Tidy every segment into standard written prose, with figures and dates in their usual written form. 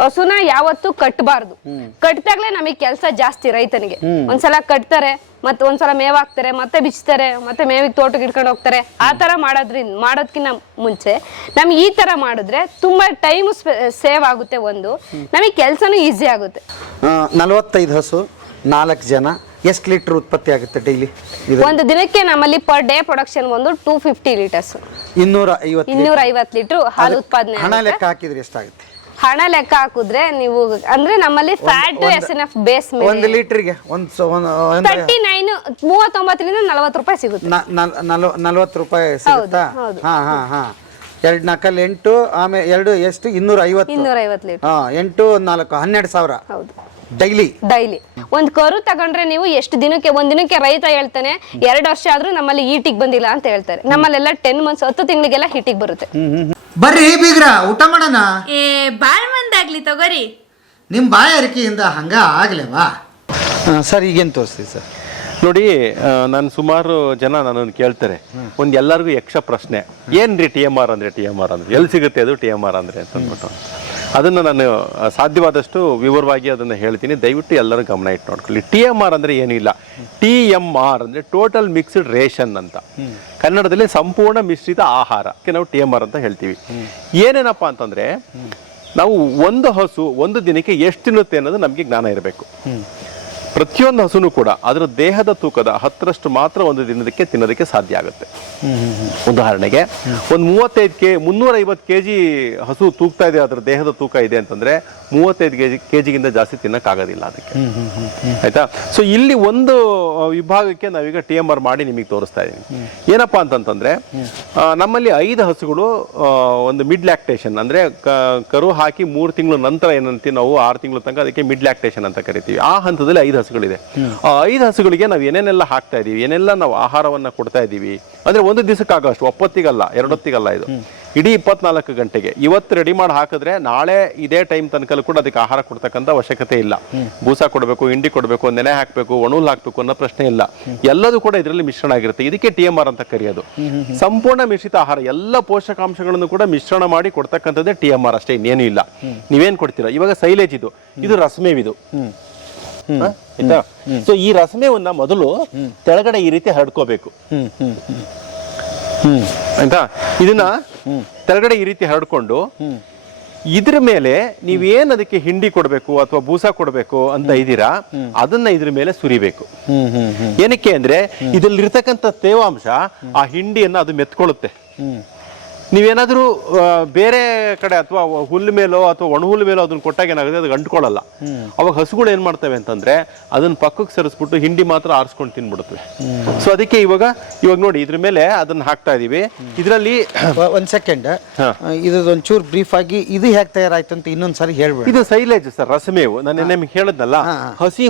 ಹಸುನ ಯಾವತ್ತು ಕಟ್ಟಬಾರ್ದು. ಕಟ್ಟಾಗ್ಲೇ ನಮಗೆ ಕೆಲಸ ಜಾಸ್ತಿ ರೈತನಿಗೆ. ಒಂದ್ಸಲ ಕಟ್ತಾರೆ, ಮತ್ತೆ ಒಂದ್ಸಲ ಮೇವ್ ಹಾಕ್ತಾರೆ, ಮತ್ತೆ ಬಿಚ್ತಾರೆ, ಮತ್ತೆ ಮೇವಿಗೆ ತೋಟಕ್ಕೆ ಇಟ್ಕೊಂಡು ಹೋಗ್ತಾರೆ. ಆ ತರ ಮಾಡೋದಕ್ಕಿಂತ ಮುಂಚೆ ನಮ್ಗೆ ಈ ತರ ಮಾಡಿದ್ರೆ ತುಂಬಾ ಟೈಮ್ ಸೇವ್ ಆಗುತ್ತೆ. ಒಂದು ನಮಗೆ ಕೆಲಸನೂ ಈಸಿ ಆಗುತ್ತೆ. 45 ಹಸು 4 ಜನ ಎಷ್ಟು ಲೀಟರ್ ಉತ್ಪತ್ತಿ ಆಗುತ್ತೆ ಡೈಲಿ? ಒಂದು ದಿನಕ್ಕೆ ನಮ್ಮಲ್ಲಿ ಪರ್ ಡೇ ಪ್ರೊಡಕ್ಷನ್ ಒಂದು 250 ಲೀಟರ್ಸ್, 250 ಲೀಟರ್ ಹಾಲು ಉತ್ಪಾದನೆ. ಹಣ ಲೆಕ್ಕ ಹಾಕಿದ್ರೆ ಎಷ್ಟಾಗುತ್ತೆ? ಹಣ ಲೆಕ್ಕ ಹಾಕಿದ್ರೆ ನೀವು ಅಂದ್ರೆ ನಮ್ಮಲ್ಲಿ ಫ್ಯಾಟ್ SNF ಬೇಸ್ ಮೇಲೆ 1 ಲೀಟರ್ಗೆ 39 39ರಿಂದ 40 ರೂಪಾಯಿ ಸಿಗುತ್ತೆ. 40 ರೂಪಾಯಿ ಸಿಗುತ್ತಾ? ಹಾ ಹಾ ಹಾ 2 4 8 ಆಮೇಲೆ 2 ಎಷ್ಟು 250 ಲೀಟರ್. 8 4 12,000. ಹೌದು ಡೈಲಿ. ಒಂದ್ ಕರು ತಗೊಂಡ್ರೆ ನೀವು ಎಷ್ಟು ದಿನಕ್ಕೆ, ಒಂದ್ ದಿನಕ್ಕೆ ರೈತ ಹೇಳ್ತಾನೆ 2 ವರ್ಷ ಆದ್ರೂ ನಮ್ಮಲ್ಲಿ ಹೀಟಿಗೆ ಬಂದಿಲ್ಲ ಅಂತ ಹೇಳ್ತಾರೆ. ನಮ್ಮಲ್ಲೆಲ್ಲ 10 ಮಂತ್ಸ್ 10 ತಿಂಗಳಿಗೆಲ್ಲ ಹೀಟಿಗೆ ಬರುತ್ತೆ. ಬರ್ರಿ ಬೀಗ್ರ ಊಟ ಮಾಡೋಣ. ಬಾಳ್ ಮಂದಾಗ್ಲಿ ತಗೋರಿ. ನಿಮ್ ಬಾಯಾರಿಕೆಯಿಂದ ಹಂಗ ಆಗ್ಲೇವಾ? ಸರ್ ಈಗೇನು ತೋರಿಸ್ತೀವಿ ಸರ್? ನೋಡಿ, ನಾನು ಸುಮಾರು ಜನ ನನ್ನನ್ನು ಕೇಳ್ತಾರೆ, ಒಂದು ಎಲ್ಲರಿಗೂ ಯಕ್ಷ ಪ್ರಶ್ನೆ, ಏನ್ರಿ TMR ಅಂದ್ರೆ ಎಲ್ಲಿ ಸಿಗುತ್ತೆ ಅದು TMR ಅಂದ್ರೆ ಅಂತ ಅಂದ್ಬಿಟ್ಟು. ಅದನ್ನು ನಾನು ಸಾಧ್ಯವಾದಷ್ಟು ವಿವರವಾಗಿ ಅದನ್ನು ಹೇಳ್ತೀನಿ, ದಯವಿಟ್ಟು ಎಲ್ಲರೂ ಗಮನ ಇಟ್ಟು ನೋಡ್ಕೊಳ್ಳಿ. TMR ಅಂದರೆ ಏನೂ ಇಲ್ಲ. TMR ಅಂದರೆ ಟೋಟಲ್ ಮಿಕ್ಸ್ಡ್ ರೇಷನ್ ಅಂತ, ಕನ್ನಡದಲ್ಲಿ ಸಂಪೂರ್ಣ ಮಿಶ್ರಿತ ಆಹಾರಕ್ಕೆ ನಾವು TMR ಅಂತ ಹೇಳ್ತೀವಿ. ಏನೇನಪ್ಪ ಅಂತಂದರೆ, ನಾವು ಒಂದು ಹಸು ಒಂದು ದಿನಕ್ಕೆ ಎಷ್ಟು ತಿನ್ನುತ್ತೆ ಅನ್ನೋದು ನಮಗೆ ಜ್ಞಾನ ಇರಬೇಕು. ಪ್ರತಿಯೊಂದು ಹಸುನು ಕೂಡ ಅದರ ದೇಹದ ತೂಕದ 10ರಷ್ಟು ಮಾತ್ರ ಒಂದು ದಿನದಕ್ಕೆ ತಿನ್ನೋದಕ್ಕೆ ಸಾಧ್ಯ ಆಗುತ್ತೆ. ಉದಾಹರಣೆಗೆ ಒಂದು 350 kg ಹಸು ತೂಗ್ತಾ ಇದೆ, ಅದರ ದೇಹದ ತೂಕ ಇದೆ ಅಂತಂದ್ರೆ 35 kgಗಿಂತ ಜಾಸ್ತಿ ತಿನ್ನಕ್ಕಾಗೋದಿಲ್ಲ ಅದಕ್ಕೆ. ಆಯ್ತಾ? ಸೊ ಇಲ್ಲಿ ಒಂದು ವಿಭಾಗಕ್ಕೆ ನಾವೀಗ TMR ಮಾಡಿ ನಿಮಗೆ ತೋರಿಸ್ತಾ ಇದ್ದೀವಿ. ಏನಪ್ಪಾ ಅಂತಂತಂದ್ರೆ, ನಮ್ಮಲ್ಲಿ 5 ಹಸುಗಳು ಒಂದು ಮಿಡ್ ಲ್ಯಾಕ್ಟೇಷನ್ ಅಂದ್ರೆ ಕರು ಹಾಕಿ 3 ತಿಂಗಳ ನಂತರ ಏನಂತೀವಿ ನಾವು 6 ತಿಂಗಳ ತನಕ, ಅದಕ್ಕೆ ಮಿಡ್ ಲ್ಯಾಕ್ಟೇಷನ್ ಅಂತ ಕರಿತೀವಿ. ಆ ಹಂತದಲ್ಲಿ 5 ಹಸುಗಳಿದೆ. ಆ 5 ಹಸುಗಳಿಗೆ ನಾವು ಏನೇನೆಲ್ಲ ಹಾಕ್ತಾ ಇದೀವಿ, ಏನೆಲ್ಲ ನಾವು ಆಹಾರವನ್ನ ಕೊಡ್ತಾ ಇದ್ದೀವಿ ಅಂದ್ರೆ ಒಂದು ದಿವಸಕ್ಕಾಗಷ್ಟು, ಒಪ್ಪತ್ತಿಗಲ್ಲ 2 ಹೊತ್ತಿಗಲ್ಲ, ಇದು ಇಡೀ 24 ಗಂಟೆಗೆ. ಇವತ್ತು ರೆಡಿ ಮಾಡಿ ಹಾಕಿದ್ರೆ ನಾಳೆ ಇದೇ ಟೈಮ್ ತನಕ ಕೂಡ ಅದಕ್ಕೆ ಆಹಾರ ಕೊಡ್ತಕ್ಕಂಥ ಅವಶ್ಯಕತೆ ಇಲ್ಲ. ಬೂಸ ಕೊಡಬೇಕು, ಹಿಂಡಿ ಕೊಡಬೇಕು, ನೆನೆ ಹಾಕಬೇಕು, ಒಣಹುಲ್ ಹಾಕಬೇಕು ಅನ್ನೋ ಪ್ರಶ್ನೆ ಇಲ್ಲ. ಎಲ್ಲದೂ ಕೂಡ ಇದರಲ್ಲಿ ಮಿಶ್ರಣ ಆಗಿರುತ್ತೆ. ಇದಕ್ಕೆ TMR ಅಂತ ಕರೆಯೋದು. ಸಂಪೂರ್ಣ ಮಿಶ್ರಿತ ಆಹಾರ, ಎಲ್ಲ ಪೋಷಕಾಂಶಗಳನ್ನು ಕೂಡ ಮಿಶ್ರಣ ಮಾಡಿ ಕೊಡ್ತಕ್ಕಂಥದ್ದೇ TMR ಅಷ್ಟೇ, ಇನ್ನೇನು ಇಲ್ಲ. ನೀವೇನ್ ಕೊಡ್ತೀರಾ? ಇವಾಗ ಸೈಲೇಜ್ ಇದು ರಸಮೇವಿದು. ಆಯ್ತಾ? ಸೊ ಈ ರಸಮೇವನ್ನ ಮೊದಲು ತೆಳಗಡೆ ಈ ರೀತಿ ಹರಡ್ಕೋಬೇಕು. ಆಯ್ತಾ? ಇದನ್ನ ತೆಳಗಡೆ ಈ ರೀತಿ ಹರಡ್ಕೊಂಡು ಇದ್ರ ಮೇಲೆ ನೀವೇನ್ ಅದಕ್ಕೆ ಹಿಂಡಿ ಕೊಡ್ಬೇಕು ಅಥವಾ ಬೂಸ ಕೊಡ್ಬೇಕು ಅಂತ ಇದ್ದೀರಾ, ಅದನ್ನ ಇದ್ರ ಮೇಲೆ ಸುರಿಬೇಕು. ಏನಕ್ಕೆ ಅಂದ್ರೆ ಇದ್ರಲ್ಲಿರ್ತಕ್ಕಂಥ ತೇವಾಂಶ ಆ ಹಿಂಡಿಯನ್ನ ಅದು ಮೆತ್ಕೊಳ್ಳುತ್ತೆ. ನೀವೇನಾದ್ರೂ ಬೇರೆ ಕಡೆ ಅಥವಾ ಹುಲ್ಲು ಮೇಲೋ ಅಥವಾ ಒಣಹುಲ್ಲು ಮೇಲೋ ಅದನ್ನ ಕೊಟ್ಟಾಗ ಏನಾಗುತ್ತೆ, ಅದು ಅಂಟ್ಕೊಳ್ಳಲ್ಲ. ಅವಾಗ ಹಸುಗಳು ಏನ್ ಮಾಡ್ತವೆ ಅಂತಂದ್ರೆ ಅದನ್ನ ಪಕ್ಕಕ್ಕೆ ಸರಿಸ್ಬಿಟ್ಟು ಹಿಂಡಿ ಮಾತ್ರ ಆರಿಸ್ಕೊಂಡು ತಿನ್ಬಿಡುತ್ತವೆ. ಸೊ ಅದಕ್ಕೆ ಇವಾಗ ನೋಡಿ ಇದ್ರ ಮೇಲೆ ಅದನ್ನ ಹಾಕ್ತಾ ಇದೀವಿ. ಇದರಲ್ಲಿ 1 ಸೆಕೆಂಡ್, ಇದೊಂಚೂರು ಬ್ರೀಫ್ ಆಗಿ ಇದು ಹೇಗೆ ತಯಾರಾಯ್ತು ಅಂತ ಇನ್ನೊಂದ್ಸರಿ ಹೇಳ್ಬಿಡಿ. ಇದು ಸೈಲೇಜ್ ಸರ್, ರಸಮೇವು. ನಾನು ನಿಮಗೆ ಹೇಳಿದ್ನಲ್ಲ, ಹಸಿ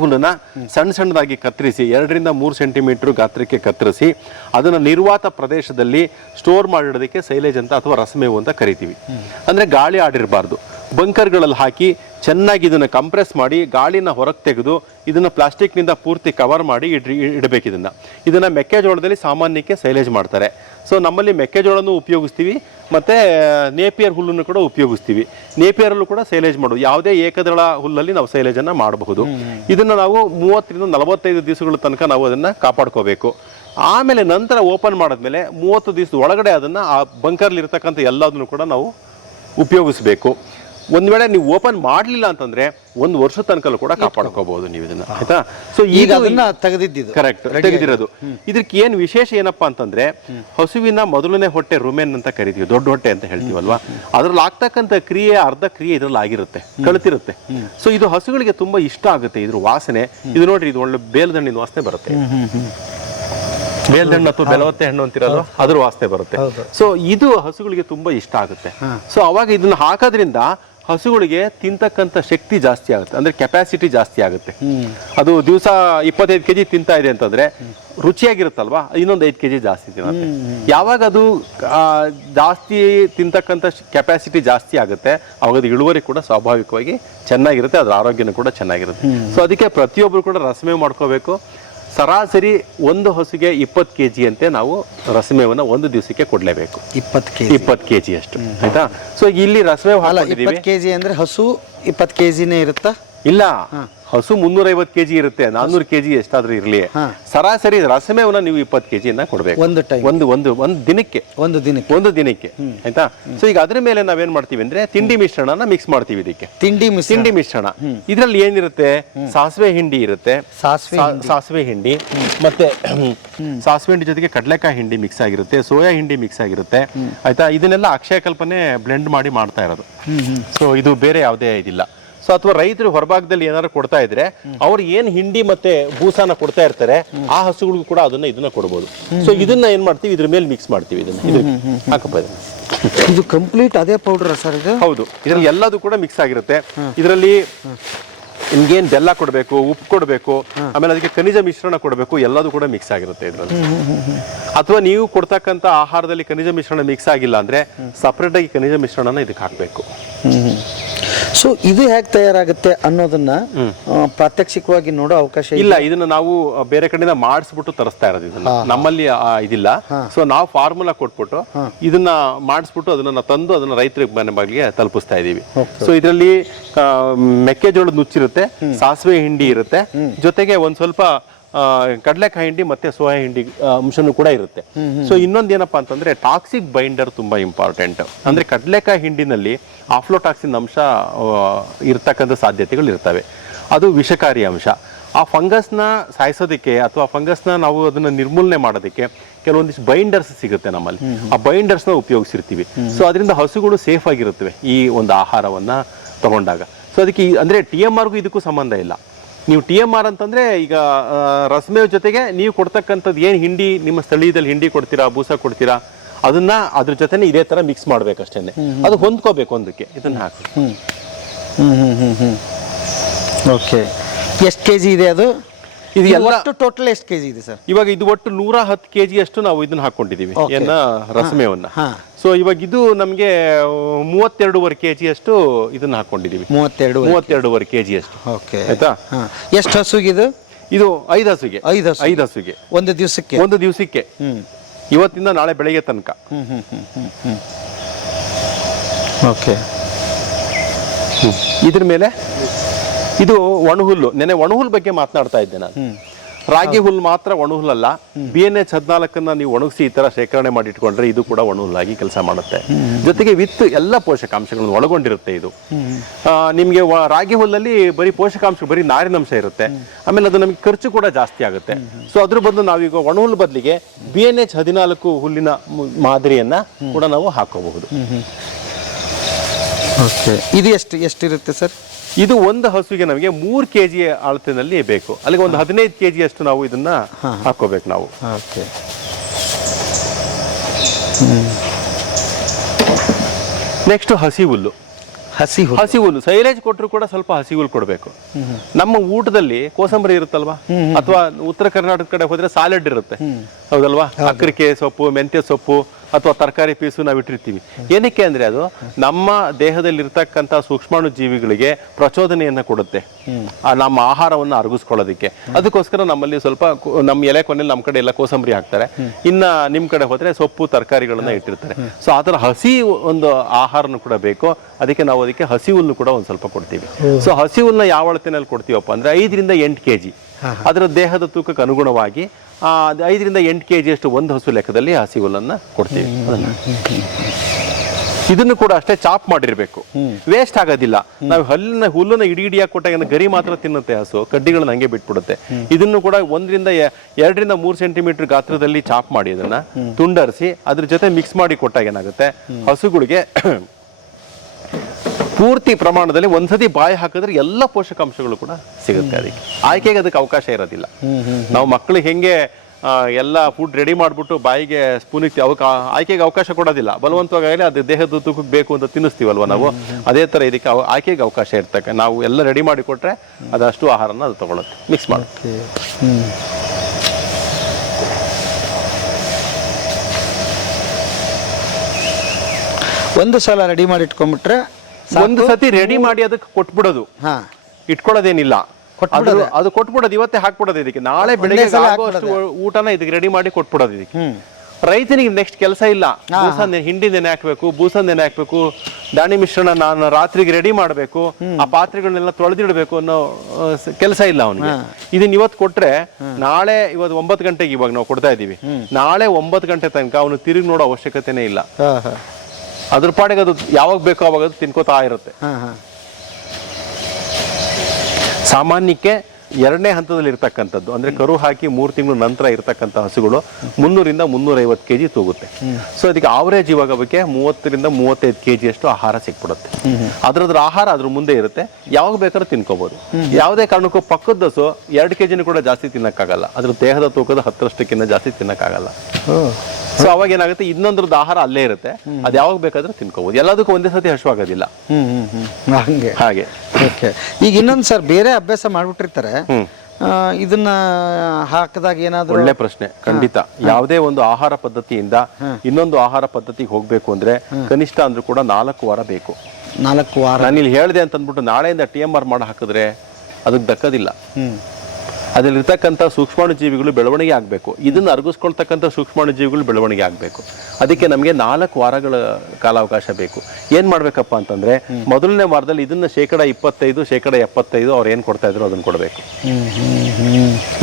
ಹುಲ್ಲನ್ನ ಸಣ್ಣ ಸಣ್ಣದಾಗಿ ಕತ್ತರಿಸಿ 2 ರಿಂದ 3 ಸೆಂಟಿಮೀಟರ್ ಗಾತ್ರಕ್ಕೆ ಕತ್ತರಿಸಿ ಅದನ್ನ ನಿರ್ವಾತ ಪ್ರದೇಶದಲ್ಲಿ ಸ್ಟೋರ್ ಮಾಡಿಡೋದಕ್ಕೆ ಸೈಲೇಜ್ ಅಂತ ಅಥವಾ ರಸಮೇವು ಅಂತ ಕರಿತೀವಿ. ಅಂದ್ರೆ ಗಾಳಿ ಆಡಿರಬಾರ್ದು. ಬಂಕರ್ಗಳಲ್ಲಿ ಹಾಕಿ ಚೆನ್ನಾಗಿ ಇದನ್ನ ಕಂಪ್ರೆಸ್ ಮಾಡಿ ಗಾಳಿನ ಹೊರಗೆ ತೆಗೆದು ಇದನ್ನ ಪ್ಲಾಸ್ಟಿಕ್ನಿಂದ ಪೂರ್ತಿ ಕವರ್ ಮಾಡಿ ಇಡಬೇಕು. ಇದನ್ನ ಮೆಕ್ಕೆಜೋಳದಲ್ಲಿ ಸಾಮಾನ್ಯಕ್ಕೆ ಸೈಲೇಜ್ ಮಾಡ್ತಾರೆ. ಸೊ ನಮ್ಮಲ್ಲಿ ಮೆಕ್ಕೆಜೋಳನೂ ಉಪಯೋಗಿಸ್ತೀವಿ, ಮತ್ತೆ ನೇಪಿಯರ್ ಹುಲ್ಲನ್ನು ಕೂಡ ಉಪಯೋಗಿಸ್ತೀವಿ. ನೇಪಿಯರಲ್ಲೂ ಕೂಡ ಸೈಲೇಜ್ ಮಾಡೋದು, ಯಾವುದೇ ಏಕದಳ ಹುಲ್ಲಲ್ಲಿ ನಾವು ಸೈಲೇಜನ್ನು ಮಾಡಬಹುದು. ಇದನ್ನ ನಾವು 30 ರಿಂದ 45 ದಿವಸಗಳ ತನಕ ನಾವು ಅದನ್ನ ಕಾಪಾಡ್ಕೋಬೇಕು. ಆಮೇಲೆ ನಂತರ ಓಪನ್ ಮಾಡಿದ್ಮೇಲೆ 30 ದಿವಸದ ಒಳಗಡೆ ಅದನ್ನ ಆ ಬಂಕರ್ಲಿ ಇರ್ತಕ್ಕಂಥ ಎಲ್ಲದನ್ನು ಕೂಡ ನಾವು ಉಪಯೋಗಿಸ್ಬೇಕು. ಒಂದ್ ವೇಳೆ ನೀವು ಓಪನ್ ಮಾಡಲಿಲ್ಲ ಅಂತಂದ್ರೆ 1 ವರ್ಷ ತನಕ ಕೂಡ ಕಾಪಾಡ್ಕೋಬಹುದು ನೀವು ಇದನ್ನ. ಆಯ್ತಾ? ಸೊ ಈಗ ತೆಗೆದಿದ್ದು ಕರೆಕ್ಟ್, ತೆಗೆದಿರೋದು. ಇದಕ್ಕೆ ಏನ್ ವಿಶೇಷ ಏನಪ್ಪಾ ಅಂತಂದ್ರೆ, ಹಸುವಿನ ಮೊದಲನೇ ಹೊಟ್ಟೆ ರುಮೆನ್ ಅಂತ ಕರಿತೀವಿ, ದೊಡ್ಡ ಹೊಟ್ಟೆ ಅಂತ ಹೇಳ್ತೀವಲ್ವಾ, ಅದ್ರಲ್ಲಿ ಆಗ್ತಕ್ಕಂಥ ಕ್ರಿಯೆ ಅರ್ಧ ಕ್ರಿಯೆ ಇದ್ರಲ್ಲಿ ಆಗಿರುತ್ತೆ, ಕಳಿತಿರುತ್ತೆ. ಸೊ ಇದು ಹಸುಗಳಿಗೆ ತುಂಬಾ ಇಷ್ಟ ಆಗುತ್ತೆ. ಇದ್ರ ವಾಸನೆ ಇದು ನೋಡ್ರಿ, ಇದು ಒಳ್ಳೆ ಬೇಲದಣ್ಣಿನ ವಾಸನೆ ಬರುತ್ತೆ. ಬೇಲ್ದಣ್ಣು ಅಥವಾ ಬೆಲವತ್ತೆ ಹಣ್ಣು ಅಂತಿರಲ್ಲ, ಅದ್ರ ವಾಸನೆ ಬರುತ್ತೆ. ಸೊ ಇದು ಹಸುಗಳಿಗೆ ತುಂಬಾ ಇಷ್ಟ ಆಗುತ್ತೆ. ಸೊ ಅವಾಗ ಇದನ್ನ ಹಾಕೋದ್ರಿಂದ ಹಸುಗಳಿಗೆ ತಿಂತಕ್ಕಂಥ ಶಕ್ತಿ ಜಾಸ್ತಿ ಆಗುತ್ತೆ, ಅಂದ್ರೆ ಕೆಪಾಸಿಟಿ ಜಾಸ್ತಿ ಆಗುತ್ತೆ. ಅದು ದಿವಸ 25 kg ತಿಂತಾ ಇದೆ ಅಂತಂದ್ರೆ ರುಚಿಯಾಗಿರುತ್ತಲ್ವಾ, ಇನ್ನೊಂದು 5 kg ಜಾಸ್ತಿ ತಿನ್ನುತ್ತೆ. ಯಾವಾಗ ಅದು ಜಾಸ್ತಿ ತಿಂತಕ್ಕಂಥ ಕೆಪಾಸಿಟಿ ಜಾಸ್ತಿ ಆಗುತ್ತೆ, ಅವಾಗ ಅದು ಇಳುವರಿ ಕೂಡ ಸ್ವಾಭಾವಿಕವಾಗಿ ಚೆನ್ನಾಗಿರುತ್ತೆ, ಅದ್ರ ಆರೋಗ್ಯನೂ ಕೂಡ ಚೆನ್ನಾಗಿರುತ್ತೆ. ಸೊ ಅದಕ್ಕೆ ಪ್ರತಿಯೊಬ್ಬರು ಕೂಡ ರಸಮೇವು ಮಾಡ್ಕೋಬೇಕು. ಸರಾಸರಿ ಒಂದು ಹಸುಗೆ 20 kg ಅಂತೆ ನಾವು ರಸಮೇವನ್ನ ಒಂದು ದಿವಸಕ್ಕೆ ಕೊಡ್ಲೇಬೇಕು. 20 kg ಅಷ್ಟು ಆಯ್ತಾ. ಸೊ ಇಲ್ಲಿ ರಸಮೇವ್ ಹಾಕೊಂಡಿದೀವಿ. 20 kg ಅಂದ್ರೆ ಹಸು 20 kgನೇ ಇರುತ್ತಾ? ಇಲ್ಲ, ಹಸು 350 kg ಇರುತ್ತೆ, 400 kg ಎಷ್ಟಾದ್ರೂ ಇರ್ಲಿ. ಸರಾಸರಿ ರಸಮೇವನ್ನ ನೀವು 20 kg ಕೊಡ್ಬೇಕು ಒಂದು ದಿನಕ್ಕೆ. ಒಂದು ದಿನಕ್ಕೆ ಆಯ್ತಾ. ಸೊ ಈಗ ಅದ್ರ ಮೇಲೆ ನಾವೇನ್ ಮಾಡ್ತೀವಿ ಅಂದ್ರೆ ತಿಂಡಿ ಮಿಶ್ರಣನ ಮಿಕ್ಸ್ ಮಾಡ್ತೀವಿ. ಇದಕ್ಕೆ ತಿಂಡಿ ಮಿಶ್ರಣ ಇದ್ರಲ್ಲಿ ಏನಿರುತ್ತೆ, ಸಾಸಿವೆ ಹಿಂಡಿ ಇರುತ್ತೆ, ಸಾಸಿವೆ ಹಿಂಡಿ ಮತ್ತೆ ಸಾಸಿವೆ ಹಿಂಡಿ ಜೊತೆಗೆ ಕಡಲೆಕಾಯಿ ಹಿಂಡಿ ಮಿಕ್ಸ್ ಆಗಿರುತ್ತೆ, ಸೋಯಾ ಹಿಂಡಿ ಮಿಕ್ಸ್ ಆಗಿರುತ್ತೆ ಆಯ್ತಾ. ಇದನ್ನೆಲ್ಲ ಅಕ್ಷಯ ಕಲ್ಪನೆ ಬ್ಲೆಂಡ್ ಮಾಡಿ ಮಾಡ್ತಾ ಇರೋದು. ಸೊ ಇದು ಬೇರೆ ಯಾವುದೇ ಇದಿಲ್ಲ. ಸೊ ಅಥವಾ ರೈತರು ಹೊರಭಾಗದಲ್ಲಿ ಏನಾದ್ರು ಕೊಡ್ತಾ ಇದ್ರೆ ಅವ್ರು ಏನ್ ಹಿಂಡಿ ಮತ್ತೆ ಬೂಸಾನ ಕೊಡ್ತಾ ಇರ್ತಾರೆ ಆ ಹಸುಗಳಿಗೂ ಕೂಡ ಇದನ್ನ ಕೊಡಬಹುದು. ಸೊ ಇದನ್ನ ಏನ್ ಮಾಡ್ತೀವಿ, ಇದ್ರ ಮೇಲೆ ಮಿಕ್ಸ್ ಮಾಡ್ತೀವಿ. ಇದನ್ನ ಹಾಕಪ್ಪ, ಇದು ಕಂಪ್ಲೀಟ್ ಅದೇ ಪೌಡರ್ ಸರ್ ಇದು? ಹೌದು, ಇದ್ರಲ್ಲಿ ಎಲ್ಲದೂ ಕೂಡ ಮಿಕ್ಸ್ ಆಗಿರುತ್ತೆ. ಇದರಲ್ಲಿ ನಿಮ್ಗೇನ್ ಬೆಲ್ಲ ಕೊಡಬೇಕು, ಉಪ್ಪು ಕೊಡಬೇಕು, ಆಮೇಲೆ ಅದಕ್ಕೆ ಖನಿಜ ಮಿಶ್ರಣ ಕೊಡಬೇಕು, ಎಲ್ಲದೂ ಕೂಡ ಮಿಕ್ಸ್ ಆಗಿರುತ್ತೆ ಇದ್ರಲ್ಲಿ. ಅಥವಾ ನೀವು ಕೊಡ್ತಕ್ಕಂಥ ಆಹಾರದಲ್ಲಿ ಖನಿಜ ಮಿಶ್ರಣ ಮಿಕ್ಸ್ ಆಗಿಲ್ಲ ಅಂದ್ರೆ ಸಪರೇಟ್ ಆಗಿ ಖನಿಜ ಮಿಶ್ರಣನ ಇದಕ್ಕೆ ಹಾಕ್ಬೇಕು. ಸೊ ಇದು ಹೇಗೆ ತಯಾರಾಗುತ್ತೆ ಅನ್ನೋದನ್ನ ಪ್ರಾತ್ಯಕ್ಷಿಕವಾಗಿ ನೋಡೋ ಅವಕಾಶ ಇಲ್ಲ. ಇದನ್ನ ನಾವು ಬೇರೆ ಕಡೆಯಿಂದ ಮಾಡಿಸ್ಬಿಟ್ಟು ತರಿಸ್ತಾ ಇರೋದು. ಇದನ್ನ ನಮ್ಮಲ್ಲಿ ಇದಿಲ್ಲ. ಸೊ ನಾವು ಫಾರ್ಮುಲಾ ಕೊಟ್ಬಿಟ್ಟು ಇದನ್ನ ಮಾಡಿಸ್ಬಿಟ್ಟು ಅದನ್ನ ತಂದು ಅದನ್ನ ರೈತರ ಮನೆ ಬಾಗಿಲಿಗೆ ತಲುಪಿಸ್ತಾ ಇದೀವಿ. ಸೊ ಇದರಲ್ಲಿ ಮೆಕ್ಕೆಜೋಳದ ನುಚ್ಚಿರುತ್ತೆ, ಸಾಸಿವೆ ಹಿಂಡಿ ಇರುತ್ತೆ, ಜೊತೆಗೆ ಒಂದ್ ಸ್ವಲ್ಪ ಕಡಲೆಕಾಯಿ ಹಿಂಡಿ ಮತ್ತೆ ಸೋಯಾ ಹಿಂಡಿ ಅಂಶನೂ ಕೂಡ ಇರುತ್ತೆ. ಸೊ ಇನ್ನೊಂದೇನಪ್ಪಾ ಅಂತಂದ್ರೆ ಟಾಕ್ಸಿಕ್ ಬೈಂಡರ್ ತುಂಬಾ ಇಂಪಾರ್ಟೆಂಟ್. ಅಂದ್ರೆ ಕಡಲೆಕಾಯಿ ಹಿಂಡಿನಲ್ಲಿ ಆಫ್ಲೋಟಾಕ್ಸಿನ್ ಅಂಶ ಇರ್ತಕ್ಕಂಥ ಸಾಧ್ಯತೆಗಳು ಇರ್ತವೆ. ಅದು ವಿಷಕಾರಿ ಅಂಶ. ಆ ಫಂಗಸ್ನ ಸಾಯಿಸೋದಕ್ಕೆ ಅಥವಾ ಫಂಗಸ್ನ ನಾವು ಅದನ್ನ ನಿರ್ಮೂಲನೆ ಮಾಡೋದಕ್ಕೆ ಕೆಲವೊಂದಿಷ್ಟು ಬೈಂಡರ್ಸ್ ಸಿಗುತ್ತೆ ನಮ್ಮಲ್ಲಿ. ಆ ಬೈಂಡರ್ಸ್ನ ಉಪಯೋಗಿಸಿರ್ತೀವಿ. ಸೊ ಅದರಿಂದ ಹಸುಗಳು ಸೇಫ್ ಆಗಿರುತ್ತವೆ ಈ ಒಂದು ಆಹಾರವನ್ನ ತಗೊಂಡಾಗ. ಸೊ ಅದಕ್ಕೆ ಅಂದ್ರೆ TMRಗೂ ಇದಕ್ಕೂ ಸಂಬಂಧ ಇಲ್ಲ. ನೀವು TMR ಅಂತಂದ್ರೆ ಈಗ ರಸಮೇವ್ ಜೊತೆಗೆ ನೀವು ಕೊಡ್ತಕ್ಕಂಥದ್ದು ಏನು ಹಿಂಡಿ ನಿಮ್ಮ ಸ್ಥಳೀಯದಲ್ಲಿ ಹಿಂಡಿ ಕೊಡ್ತೀರಾ, ಬೂಸ ಕೊಡ್ತೀರಾ, ಅದನ್ನ ಅದ್ರ ಜೊತೆನೆ ಇದೇ ತರ ಮಿಕ್ಸ್ ಮಾಡ್ಬೇಕಷ್ಟೇನೆ. ಅದು ಹೊಂದ್ಕೋಬೇಕು ಒಂದಕ್ಕೆ. ಇದನ್ನ ಹಾಕಿ. ಓಕೆ, ಎಷ್ಟು ಕೆಜಿ ಇದೆ ಅದು? ಇದು ಎಲ್ಲ ಟೋಟಲ್ ಎಷ್ಟು ಕೆಜಿ ಇದೆ ಸರ್? ಇವಾಗ ಇದು ಒಟ್ಟು 110 kg ಅಷ್ಟು ನಾವು ಇದನ್ನ ಹಾಕೊಂಡಿದೀವಿ, ಏನ ರಸಮೇವನ್ನ. ಸೊ ಇವಾಗ ಇದು ನಮ್ಗೆ 32.5 kg ಅಷ್ಟು ಇದನ್ನ ಹಾಕೊಂಡಿದೀವಿ. 32.5 kg ಅಷ್ಟು. ಓಕೆ, ಆಯ್ತಾ. ಎಷ್ಟು ಹಸುಗಿದು? ಇದು 5 ಹಸುಗೆ. 5 ಹಸುಗೆ ಒಂದು ದಿವಸಕ್ಕೆ. ಇವತ್ತಿಂದ ನಾಳೆ ಬೆಳಗ್ಗೆ ತನಕ. ಓಕೆ. ಇದ್ರ ಮೇಲೆ ಇದು ಒಣಹುಲ್ಲು. ನೆನೆ ಒಣಹುಲ್ ಬಗ್ಗೆ ಮಾತನಾಡ್ತಾ ಇದ್ದೆ ನಾನು. ರಾಗಿ ಹುಲ್ಲು ಮಾತ್ರ ಒಣಹುಲ್ಲಲ್ಲ. BNH 14 ನೀವು ಒಣಗಿಸಿ ಈ ತರ ಶೇಖರಣೆ ಮಾಡಿ ಇಟ್ಕೊಂಡ್ರೆ ಇದು ಕೂಡ ಒಣಹುಲ್ಲಾಗಿ ಕೆಲಸ ಮಾಡುತ್ತೆ. ಜೊತೆಗೆ ವಿತ್ ಎಲ್ಲ ಪೋಷಕಾಂಶಗಳನ್ನು ಒಳಗೊಂಡಿರುತ್ತೆ ಇದು. ನಿಮ್ಗೆ ರಾಗಿ ಹುಲ್ಲಲ್ಲಿ ಬರೀ ಪೋಷಕಾಂಶ, ಬರೀ ನಾರಿನಂಶ ಇರುತ್ತೆ. ಆಮೇಲೆ ಅದು ನಮಗೆ ಖರ್ಚು ಕೂಡ ಜಾಸ್ತಿ ಆಗುತ್ತೆ. ಸೊ ಅದ್ರ ಬದಲು ನಾವೀಗ ಒಣಹುಲ್ಲು ಬದಲಿಗೆ BNH 14 ಹುಲ್ಲಿನ ಮಾದರಿಯನ್ನ ಕೂಡ ನಾವು ಹಾಕೋಬಹುದು. ಇದು ಎಷ್ಟಿರುತ್ತೆ ಸರ್? ಇದು ಒಂದು ಹಸುವಿಗೆ ನಮಗೆ 3 kg ಅಳತೆನಲ್ಲಿ ಬೇಕು. ಅಲ್ಲಿಗೆ ಒಂದು 15 kg ಅಷ್ಟು ನಾವು ಇದನ್ನ ಹಾಕೋಬೇಕು ನಾವು. ನೆಕ್ಸ್ಟ್ ಹಸಿ ಹುಲ್ಲು. ಸೈಲೇಜ್ ಕೊಟ್ಟರು ಕೂಡ ಸ್ವಲ್ಪ ಹಸಿ ಹುಲ್ಲು ಕೊಡಬೇಕು. ನಮ್ಮ ಊಟದಲ್ಲಿ ಕೋಸಂಬರಿ ಇರುತ್ತಲ್ವಾ, ಅಥವಾ ಉತ್ತರ ಕರ್ನಾಟಕ ಕಡೆ ಹೋದ್ರೆ ಸಾಲೆಡ್ ಇರುತ್ತೆ, ಹೌದಲ್ವಾ? ಅಕ್ರಿಕೆ ಸೊಪ್ಪು, ಮೆಂತ್ಯ ಸೊಪ್ಪು ಅಥವಾ ತರಕಾರಿ ಪೀಸು ನಾವು ಇಟ್ಟಿರ್ತೀವಿ. ಏನಕ್ಕೆ ಅಂದ್ರೆ ಅದು ನಮ್ಮ ದೇಹದಲ್ಲಿ ಇರ್ತಕ್ಕಂಥ ಸೂಕ್ಷ್ಮಾಣು ಜೀವಿಗಳಿಗೆ ಪ್ರಚೋದನೆಯನ್ನ ಕೊಡುತ್ತೆ, ನಮ್ಮ ಆಹಾರವನ್ನು ಅರಗಿಸ್ಕೊಳ್ಳೋದಕ್ಕೆ. ಅದಕ್ಕೋಸ್ಕರ ನಮ್ಮಲ್ಲಿ ಸ್ವಲ್ಪ ನಮ್ಮ ಎಲೆ ಕೊನೆಯಲ್ಲಿ ನಮ್ಮ ಕಡೆ ಎಲ್ಲ ಕೋಸಂಬರಿ ಹಾಕ್ತಾರೆ. ಇನ್ನ ನಿಮ್ ಕಡೆ ಹೋದ್ರೆ ಸೊಪ್ಪು ತರಕಾರಿಗಳನ್ನ ಇಟ್ಟಿರ್ತಾರೆ. ಸೊ ಆ ತರ ಹಸಿ ಒಂದು ಆಹಾರನು ಕೂಡ ಬೇಕು. ಅದಕ್ಕೆ ನಾವು ಅದಕ್ಕೆ ಹಸಿ ಹುಲ್ಲು ಕೂಡ ಒಂದ್ ಸ್ವಲ್ಪ ಕೊಡ್ತೀವಿ. ಸೊ ಹಸಿ ಹುಲ್ಲನ್ನ ಯಾವ ಅಳತೆನಲ್ಲಿ ಕೊಡ್ತೀವಪ್ಪ ಅಂದ್ರೆ 5 ರಿಂದ 8 kg. ಅದರ ದೇಹದ ತೂಕಕ್ಕೆ ಅನುಗುಣವಾಗಿ 5 ರಿಂದ 8 kg ಅಷ್ಟು ಒಂದು ಹಸು ಲೆಕ್ಕದಲ್ಲಿ ಹಸಿ ಹುಲ್ಲನ್ನ ಕೊಡ್ತೀವಿ. ಇದನ್ನು ಕೂಡ ಅಷ್ಟೇ ಚಾಪ್ ಮಾಡಿರ್ಬೇಕು, ವೇಸ್ಟ್ ಆಗೋದಿಲ್ಲ. ನಾವು ಹುಲ್ಲನ್ನ ಇಡಿಯಾಗಿ ಕೊಟ್ಟಾಗ ಗರಿ ಮಾತ್ರ ತಿನ್ನುತ್ತೆ ಹಸು, ಕಡ್ಡಿಗಳನ್ನ ಹಂಗೆ ಬಿಟ್ಬಿಡುತ್ತೆ. ಇದನ್ನು ಕೂಡ 1 ರಿಂದ 2 ರಿಂದ 3 ಸೆಂಟಿಮೀಟರ್ ಗಾತ್ರದಲ್ಲಿ ಚಾಪ್ ಮಾಡಿ ಅದನ್ನ ತುಂಡರಿಸಿ ಅದ್ರ ಜೊತೆ ಮಿಕ್ಸ್ ಮಾಡಿ ಕೊಟ್ಟಾಗ ಏನಾಗುತ್ತೆ, ಹಸುಗಳಿಗೆ ಪೂರ್ತಿ ಪ್ರಮಾಣದಲ್ಲಿ ಒಂದ್ಸತಿ ಬಾಯಿ ಹಾಕಿದ್ರೆ ಎಲ್ಲ ಪೋಷಕಾಂಶಗಳು ಕೂಡ ಸಿಗುತ್ತೆ. ಅದಕ್ಕೆ ಅವಕಾಶ ಇರೋದಿಲ್ಲ. ನಾವು ಮಕ್ಕಳಿಗೆ ಹೆಂಗೆ ಎಲ್ಲ ಫುಡ್ ರೆಡಿ ಮಾಡ್ಬಿಟ್ಟು ಬಾಯಿಗೆ ಸ್ಪೂನಿಗೆ ಆಯ್ಕೆಗೆ ಅವಕಾಶ ಕೊಡೋದಿಲ್ಲ, ಬಲವಂತವಾಗಿ ಅದು ದೇಹದ ತೂಕಕ್ಕೆ ಬೇಕು ಅಂತ ತಿನ್ನಿಸ್ತೀವಲ್ವ ನಾವು, ಅದೇ ತರ ಇದಕ್ಕೆ ಆಯ್ಕೆಗೆ ಅವಕಾಶ ಇರ್ತಕ್ಕ. ನಾವು ಎಲ್ಲ ರೆಡಿ ಮಾಡಿ ಕೊಟ್ರೆ ಅದಷ್ಟು ಆಹಾರನ ಅದು ತಗೊಳುತ್ತೆ, ಮಿಕ್ಸ್ ಮಾಡುತ್ತೆ. ಒಂದು ಸಲ ರೆಡಿ ಮಾಡಿ ಇಟ್ಕೊಂಡ್ಬಿಟ್ರೆ ಒಂದು ಸತಿ ರೆಡಿ ಮಾಡಿ ಅದಕ್ಕೆ ಕೊಟ್ಬಿಡೋದು, ಇಟ್ಕೊಳ್ಳೋದೇನಿಲ್ಲ. ಅದು ಕೊಟ್ಬಿಡೋದು, ಇವತ್ತೇ ಹಾಕ್ಬಿಡೋದು ಇದಕ್ಕೆ, ನಾಳೆ ಬೆಳಿಗ್ಗೆ ಆಗೋಷ್ಟು ಊಟನ ಇದಕ್ಕೆ ರೆಡಿ ಮಾಡಿ ಕೊಟ್ಬಿಡೋದು ಇದಕ್ಕೆ. ರೈತನಿಗೆ ನೆಕ್ಸ್ಟ್ ಕೆಲಸ ಇಲ್ಲ, ಬೂಸ ಹಿಂಡಿ ನೆನೆ ಹಾಕ್ಬೇಕು, ಬೂಸ ನೆನೆ ಹಾಕ್ಬೇಕು, ದಾಣಿ ಮಿಶ್ರಣ ನಾನು ರಾತ್ರಿಗೆ ರೆಡಿ ಮಾಡಬೇಕು, ಆ ಪಾತ್ರೆಗಳನ್ನೆಲ್ಲ ತೊಳೆದಿಡ್ಬೇಕು ಅನ್ನೋ ಕೆಲಸ ಇಲ್ಲ ಅವನಿಗೆ. ಇದನ್ನ ಇವತ್ತು ಕೊಟ್ರೆ ನಾಳೆ, ಇವತ್ತು 9 ಗಂಟೆಗೆ ಇವಾಗ ನಾವು ಕೊಡ್ತಾ ಇದೀವಿ, ನಾಳೆ 9 ಗಂಟೆ ತನಕ ಅವನು ತಿರುಗಿ ನೋಡೋ ಅವಶ್ಯಕತೆನೇ ಇಲ್ಲ. ಅದ್ರ ಪಾಡಿಗೆ ಅದು ಯಾವಾಗ ಬೇಕೋ ಅವಾಗ ಅದು ತಿನ್ಕೋತಾ ಇರುತ್ತೆ. ಸಾಮಾನ್ಯಕ್ಕೆ 2ನೇ ಹಂತದಲ್ಲಿ ಇರ್ತಕ್ಕಂಥದ್ದು ಅಂದ್ರೆ ಕರು ಹಾಕಿ 3 ತಿಂಗಳ ನಂತರ ಇರ್ತಕ್ಕಂಥ ಹಸುಗಳು 300 ರಿಂದ 350 kg ತೂಗುತ್ತೆ. ಸೊ ಅದಕ್ಕೆ ಆವರೇಜ್ ಇವಾಗ ಬಗ್ಗೆ 30 ರಿಂದ 35 kg ಅಷ್ಟು ಆಹಾರ ಸಿಕ್ಬಿಡುತ್ತೆ. ಅದ್ರ ಆಹಾರ ಅದ್ರ ಮುಂದೆ ಇರುತ್ತೆ, ಯಾವಾಗ ಬೇಕಾದ್ರೂ ತಿನ್ಕೋಬಹುದು. ಯಾವುದೇ ಕಾರಣಕ್ಕೂ ಪಕ್ಕದ ಹಸು 2 kg ಕೂಡ ಜಾಸ್ತಿ ತಿನ್ನಕ್ಕಾಗಲ್ಲ, ಅದ್ರ ದೇಹದ ತೂಕದ 10% ಜಾಸ್ತಿ ತಿನ್ನಕ್ಕಾಗಲ್ಲ. ಸೊ ಅವಾಗ ಏನಾಗುತ್ತೆ, ಇನ್ನೊಂದ್ರದ್ದು ಆಹಾರ ಅಲ್ಲೇ ಇರುತ್ತೆ, ಅದ್ ಯಾವಾಗ ಬೇಕಾದ್ರೂ ತಿನ್ಕೋಬಹುದು. ಎಲ್ಲದಕ್ಕೂ ಒಂದೇ ಸತಿ ಹಸುವಾಗೋದಿಲ್ಲ. ಹಾಗೆ ಈಗ ಇನ್ನೊಂದು ಸರ್ ಬೇರೆ ಅಭ್ಯಾಸ ಮಾಡ್ಬಿಟ್ಟಿರ್ತಾರೆ, ಇದನ್ನ ಹಾಕಿದಾಗ ಏನಾದ್ರು. ಒಳ್ಳೆ ಪ್ರಶ್ನೆ. ಖಂಡಿತ ಯಾವುದೇ ಒಂದು ಆಹಾರ ಪದ್ಧತಿಯಿಂದ ಇನ್ನೊಂದು ಆಹಾರ ಪದ್ಧತಿಗೆ ಹೋಗ್ಬೇಕು ಅಂದ್ರೆ ಕನಿಷ್ಠ ಅಂದ್ರೂ ಕೂಡ 4 ವಾರ ಬೇಕು. 4 ವಾರ ನಾನು ಇಲ್ಲಿ ಹೇಳ್ದೆ ಅಂತ ಅಂದ್ಬಿಟ್ಟು ನಾಳೆಯಿಂದ TMR ಮಾಡಿ ಹಾಕಿದ್ರೆ ಅದಕ್ಕೆ ದಕ್ಕದಿಲ್ಲ. ಅದರಲ್ಲಿರ್ತಕ್ಕಂಥ ಸೂಕ್ಷ್ಮಾಣುಜೀವಿಗಳು ಬೆಳವಣಿಗೆ ಆಗಬೇಕು, ಇದನ್ನು ಅರಗಿಸ್ಕೊಳ್ತಕ್ಕಂಥ ಸೂಕ್ಷ್ಮಾಣುಜೀವಿಗಳು ಬೆಳವಣಿಗೆ ಆಗಬೇಕು. ಅದಕ್ಕೆ ನಮಗೆ 4 ವಾರಗಳ ಕಾಲಾವಕಾಶ ಬೇಕು. ಏನು ಮಾಡಬೇಕಪ್ಪ ಅಂತಂದರೆ, ಮೊದಲನೇ ವಾರದಲ್ಲಿ ಇದನ್ನು 25%, 75% ಅವ್ರು ಏನು ಕೊಡ್ತಾ ಇದ್ರು ಅದನ್ನು ಕೊಡಬೇಕು.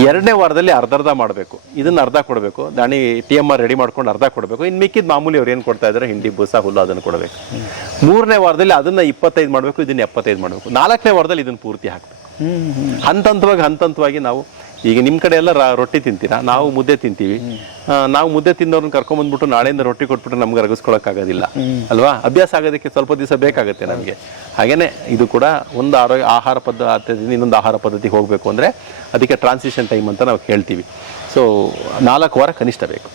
2ನೇ ವಾರದಲ್ಲಿ ಅರ್ಧ ಮಾಡಬೇಕು, ಇದನ್ನು ಅರ್ಧ ಕೊಡಬೇಕು, ದಾಣಿ TMR ರೆಡಿ ಮಾಡ್ಕೊಂಡು ಅರ್ಧ ಕೊಡಬೇಕು. ಇನ್ನು ಮಿಕ್ಕಿದ ಮಾಮೂಲಿ ಅವ್ರು ಏನು ಕೊಡ್ತಾ ಇದ್ದಾರೆ, ಹಿಂಡಿ, ಬೂಸ, ಹುಲ್ಲು ಅದನ್ನು ಕೊಡಬೇಕು. 3ನೇ ವಾರದಲ್ಲಿ ಅದನ್ನು 25 ಮಾಡಬೇಕು, ಇದನ್ನು 75 ಮಾಡಬೇಕು. 4ನೇ ವಾರದಲ್ಲಿ ಇದನ್ನು ಪೂರ್ತಿ ಹಾಕಬೇಕು. ಹಂತವಾಗಿ ನಾವು ಈಗ ನಿಮ್ಮ ಕಡೆ ಎಲ್ಲ ರೊಟ್ಟಿ ತಿಂತೀರಾ, ನಾವು ಮುದ್ದೆ ತಿಂತೀವಿ. ನಾವು ಮುದ್ದೆ ತಿಂದವ್ರನ್ನ ಕರ್ಕೊಂಡ್ಬಂದ್ಬಿಟ್ಟು ನಾಳೆಯಿಂದ ರೊಟ್ಟಿ ಕೊಟ್ಬಿಟ್ರೆ ನಮ್ಗೆ ರಗಿಸ್ಕೊಳಕ್ಕಾಗೋದಿಲ್ಲ ಅಲ್ವಾ? ಅಭ್ಯಾಸ ಆಗೋದಕ್ಕೆ ಸ್ವಲ್ಪ ದಿವಸ ಬೇಕಾಗುತ್ತೆ ನಮಗೆ. ಹಾಗೇನೆ ಇದು ಕೂಡ ಒಂದು ಆಹಾರ ಪದ್ಧತಿ ಇನ್ನೊಂದು ಆಹಾರ ಪದ್ಧತಿಗೆ ಹೋಗಬೇಕು ಅಂದರೆ ಅದಕ್ಕೆ ಟ್ರಾನ್ಸಿಷನ್ ಟೈಮ್ ಅಂತ ನಾವು ಹೇಳ್ತೀವಿ. ಸೊ 4 ವಾರ ಕನಿಷ್ಠ ಬೇಕು.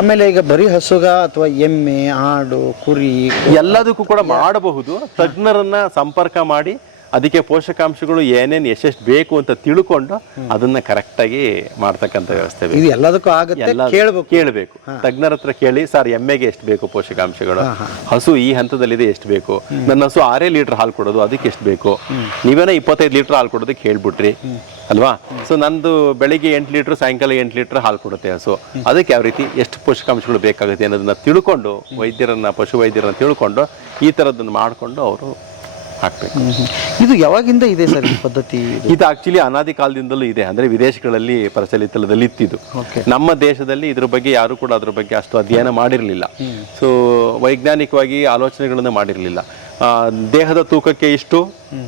ಆಮೇಲೆ ಈಗ ಬರೀ ಹಸುಗ ಅಥವಾ ಎಮ್ಮೆ, ಆಡು, ಕುರಿ ಎಲ್ಲದಕ್ಕೂ ಕೂಡ ಮಾಡಬಹುದು. ತಜ್ಞರನ್ನ ಸಂಪರ್ಕ ಮಾಡಿ ಅದಕ್ಕೆ ಪೋಷಕಾಂಶಗಳು ಏನೇನು ಎಷ್ಟೆಷ್ಟು ಬೇಕು ಅಂತ ತಿಳ್ಕೊಂಡು ಅದನ್ನ ಕರೆಕ್ಟಾಗಿ ಮಾಡ್ತಕ್ಕಂಥ ವ್ಯವಸ್ಥೆ ಬೇಕು. ಇದು ಎಲ್ಲದಕ್ಕೂ ಆಗುತ್ತೆ, ಕೇಳಬೇಕು ತಜ್ಞರ ಹತ್ರ ಕೇಳಿ, ಸರ್ ಎಮ್ಮೆಗೆ ಎಷ್ಟು ಬೇಕು ಪೋಷಕಾಂಶಗಳು, ಹಸು ಈ ಹಂತದಲ್ಲಿದೆ ಎಷ್ಟು ಬೇಕು, ನನ್ನ ಹಸು 6 ಲೀಟರ್ ಹಾಲು ಕೊಡೋದು ಅದಕ್ಕೆ ಎಷ್ಟು ಬೇಕು, ನೀವೇನೋ 25 ಲೀಟರ್ ಹಾಲು ಕೊಡೋದಕ್ಕೆ ಹೇಳ್ಬಿಟ್ರಿ ಅಲ್ವಾ? ಸೊ ನಂದು ಬೆಳಿಗ್ಗೆ 8 ಲೀಟರ್, ಸಾಯಂಕಾಲ 8 ಲೀಟರ್ ಹಾಲು ಕೊಡುತ್ತೆ ಹಸು, ಅದಕ್ಕೆ ಯಾವ ರೀತಿ ಎಷ್ಟು ಪೋಷಕಾಂಶಗಳು ಬೇಕಾಗುತ್ತೆ ಅನ್ನೋದನ್ನ ತಿಳ್ಕೊಂಡು ಪಶು ವೈದ್ಯರನ್ನ ತಿಳ್ಕೊಂಡು ಈ ಥರದನ್ನು ಮಾಡಿಕೊಂಡು ಅವರು ಹಾಕ್ಬೇಕು. ಇದು ಯಾವಾಗಿಂದ ಇದೆ ಸರ್ ಈ ಪದ್ಧತಿ? ಇದು ಆಕ್ಚುಲಿ ಅನಾದಿ ಕಾಲದಿಂದಲೂ ಇದೆ, ಅಂದ್ರೆ ವಿದೇಶಗಳಲ್ಲಿ ಪ್ರಚಲಿತದಲ್ಲಿ ಇತ್ತಿದ್ದು. ನಮ್ಮ ದೇಶದಲ್ಲಿ ಇದ್ರ ಬಗ್ಗೆ ಯಾರು ಕೂಡ ಅದ್ರ ಬಗ್ಗೆ ಅಷ್ಟು ಅಧ್ಯಯನ ಮಾಡಿರಲಿಲ್ಲ. ಸೊ ವೈಜ್ಞಾನಿಕವಾಗಿ ಆಲೋಚನೆಗಳನ್ನು ಮಾಡಿರಲಿಲ್ಲ. ದೇಹದ ತೂಕಕ್ಕೆ ಇಷ್ಟು,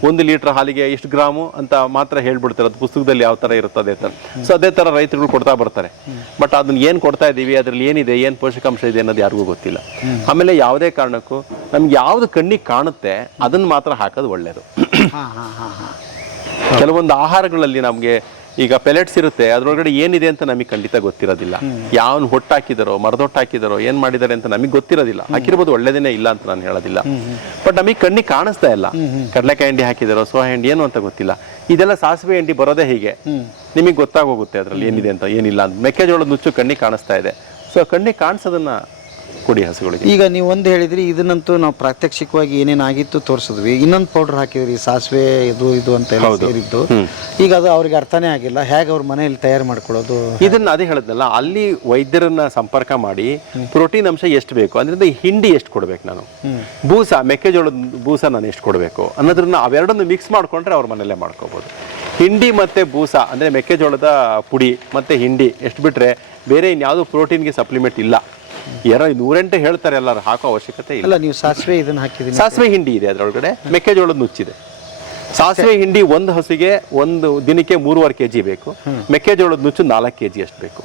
1 ಲೀಟರ್ ಹಾಲಿಗೆ ಇಷ್ಟು ಗ್ರಾಮು ಅಂತ ಮಾತ್ರ ಹೇಳ್ಬಿಡ್ತಾರೆ, ಅದು ಪುಸ್ತಕದಲ್ಲಿ ಯಾವ ತರ ಇರುತ್ತೆ ಅದೇ ತರ. ಸೊ ಅದೇ ತರ ರೈತರುಗಳು ಕೊಡ್ತಾ ಬರ್ತಾರೆ. ಬಟ್ ಅದನ್ನ ಏನ್ ಕೊಡ್ತಾ ಇದೀವಿ, ಅದ್ರಲ್ಲಿ ಏನಿದೆ, ಏನ್ ಪೋಷಕಾಂಶ ಇದೆ ಅನ್ನೋದು ಯಾರಿಗೂ ಗೊತ್ತಿಲ್ಲ. ಆಮೇಲೆ ಯಾವುದೇ ಕಾರಣಕ್ಕೂ ನಮ್ಗೆ ಯಾವ್ದು ಕಣ್ಣಿಗೆ ಕಾಣುತ್ತೆ ಅದನ್ನ ಮಾತ್ರ ಹಾಕೋದು ಒಳ್ಳೇದು. ಕೆಲವೊಂದು ಆಹಾರಗಳಲ್ಲಿ ನಮ್ಗೆ ಈಗ ಪೆಲೆಟ್ಸ್ ಇರುತ್ತೆ, ಅದ್ರೊಳಗಡೆ ಏನಿದೆ ಅಂತ ನಮಗೆ ಖಂಡಿತ ಗೊತ್ತಿರೋದಿಲ್ಲ. ಯಾವನ್ ಹೊಟ್ಟಾಕಿದಾರೋ, ಮರದೊಟ್ಟು ಹಾಕಿದಾರೋ, ಏನ್ ಮಾಡಿದಾರೆ ಅಂತ ನಮಗೆ ಗೊತ್ತಿರೋದಿಲ್ಲ. ಹಾಕಿರ್ಬೋದು, ಒಳ್ಳೇದೇನೆ ಇಲ್ಲ ಅಂತ ನಾನು ಹೇಳೋದಿಲ್ಲ. ಬಟ್ ನಮಗೆ ಕಣ್ಣಿಗೆ ಕಾಣಿಸ್ತಾ ಇಲ್ಲ. ಕಡಲೆಕಾಯಿ ಹಿಂಡಿ ಹಾಕಿದಾರೋ, ಸೋಯಾ ಹಿಂಡಿ ಏನು ಅಂತ ಗೊತ್ತಿಲ್ಲ. ಇದೆಲ್ಲ ಸಾಸಿವೆ ಹಿಂಡಿ ಬರೋದೇ ಹೀಗೆ, ನಿಮಗೆ ಗೊತ್ತಾಗೋಗುತ್ತೆ ಅದ್ರಲ್ಲಿ ಏನಿದೆ ಅಂತ, ಏನಿಲ್ಲ ಅಂತ. ಮೆಕ್ಕೆಜೋಳದ ನುಚ್ಚು ಕಣ್ಣಿಗೆ ಕಾಣಿಸ್ತಾ ಇದೆ. ಸೊ ಕಣ್ಣಿಗೆ ಕಾಣಿಸೋದನ್ನ ಕೊಡಿ ಹಸುಗಳಿಗೆ. ಈಗ ನೀವು ಒಂದು ಹೇಳಿದ್ರಿ, ಇದನ್ನಂತೂ ನಾವು ಪ್ರಾತ್ಯಕ್ಷಿಕವಾಗಿ ಏನೇನಾಗಿತ್ತು ತೋರಿಸಿದ್ವಿ. ಇನ್ನೊಂದು ಪೌಡರ್ ಹಾಕಿದ್ರಿ, ಸಾಸಿವೆ ಇದು ಅಂತ ಸೇರಿದ್ದು. ಈಗ ಅದು ಅವ್ರಿಗೆ ಅರ್ಥನೇ ಆಗಿಲ್ಲ, ಹೇಗೆ ಅವ್ರ ಮನೆಯಲ್ಲಿ ತಯಾರು ಮಾಡ್ಕೊಳ್ಳೋದು ಇದನ್ನ. ಅದೇ ಹೇಳಿದ್ನಲ್ಲ, ಅಲ್ಲಿ ವೈದ್ಯರನ್ನ ಸಂಪರ್ಕ ಮಾಡಿ ಪ್ರೋಟೀನ್ ಅಂಶ ಎಷ್ಟು ಬೇಕು, ಅದರಿಂದ ಹಿಂಡಿ ಎಷ್ಟು ಕೊಡ್ಬೇಕು, ನಾನು ಬೂಸ, ಮೆಕ್ಕೆಜೋಳದ ಬೂಸ ನಾನು ಎಷ್ಟು ಕೊಡಬೇಕು ಅನ್ನೋದ್ರನ್ನ ಅವೆರಡನ್ನು ಮಿಕ್ಸ್ ಮಾಡ್ಕೊಂಡ್ರೆ ಅವ್ರ ಮನೆಯಲ್ಲೇ ಮಾಡ್ಕೋಬಹುದು. ಹಿಂಡಿ ಮತ್ತೆ ಬೂಸ ಅಂದ್ರೆ ಮೆಕ್ಕೆಜೋಳದ ಪುಡಿ ಮತ್ತೆ ಹಿಂಡಿ ಎಷ್ಟು ಬಿಟ್ರೆ ಬೇರೆ ಇನ್ಯಾವುದು ಪ್ರೋಟೀನ್ಗೆ ಸಪ್ಲಿಮೆಂಟ್ ಇಲ್ಲ. 108 ಹೇಳ್ತಾರೆ, ಎಲ್ಲರೂ ಹಾಕೋ ಅವಶ್ಯಕತೆ ಇಲ್ಲ. ನೀವು ಸಾಸಿವೆ ಇದನ್ನ ಹಾಕಿದೀನಿ, ಸಾಸಿವೆ ಹಿಂಡಿ ಇದೆ ಅದರೊಳಗಡೆ, ಮೆಕ್ಕೆಜೋಳದ ನುಚ್ಚಿದೆ. ಸಾಸಿವೆ ಹಿಂಡಿ ಒಂದು ಹಸುಗೆ ಒಂದು ದಿನಕ್ಕೆ 3.5 kg ಬೇಕು, ಮೆಕ್ಕೆಜೋಳದ ನುಚ್ಚು 4 kg ಅಷ್ಟು ಬೇಕು.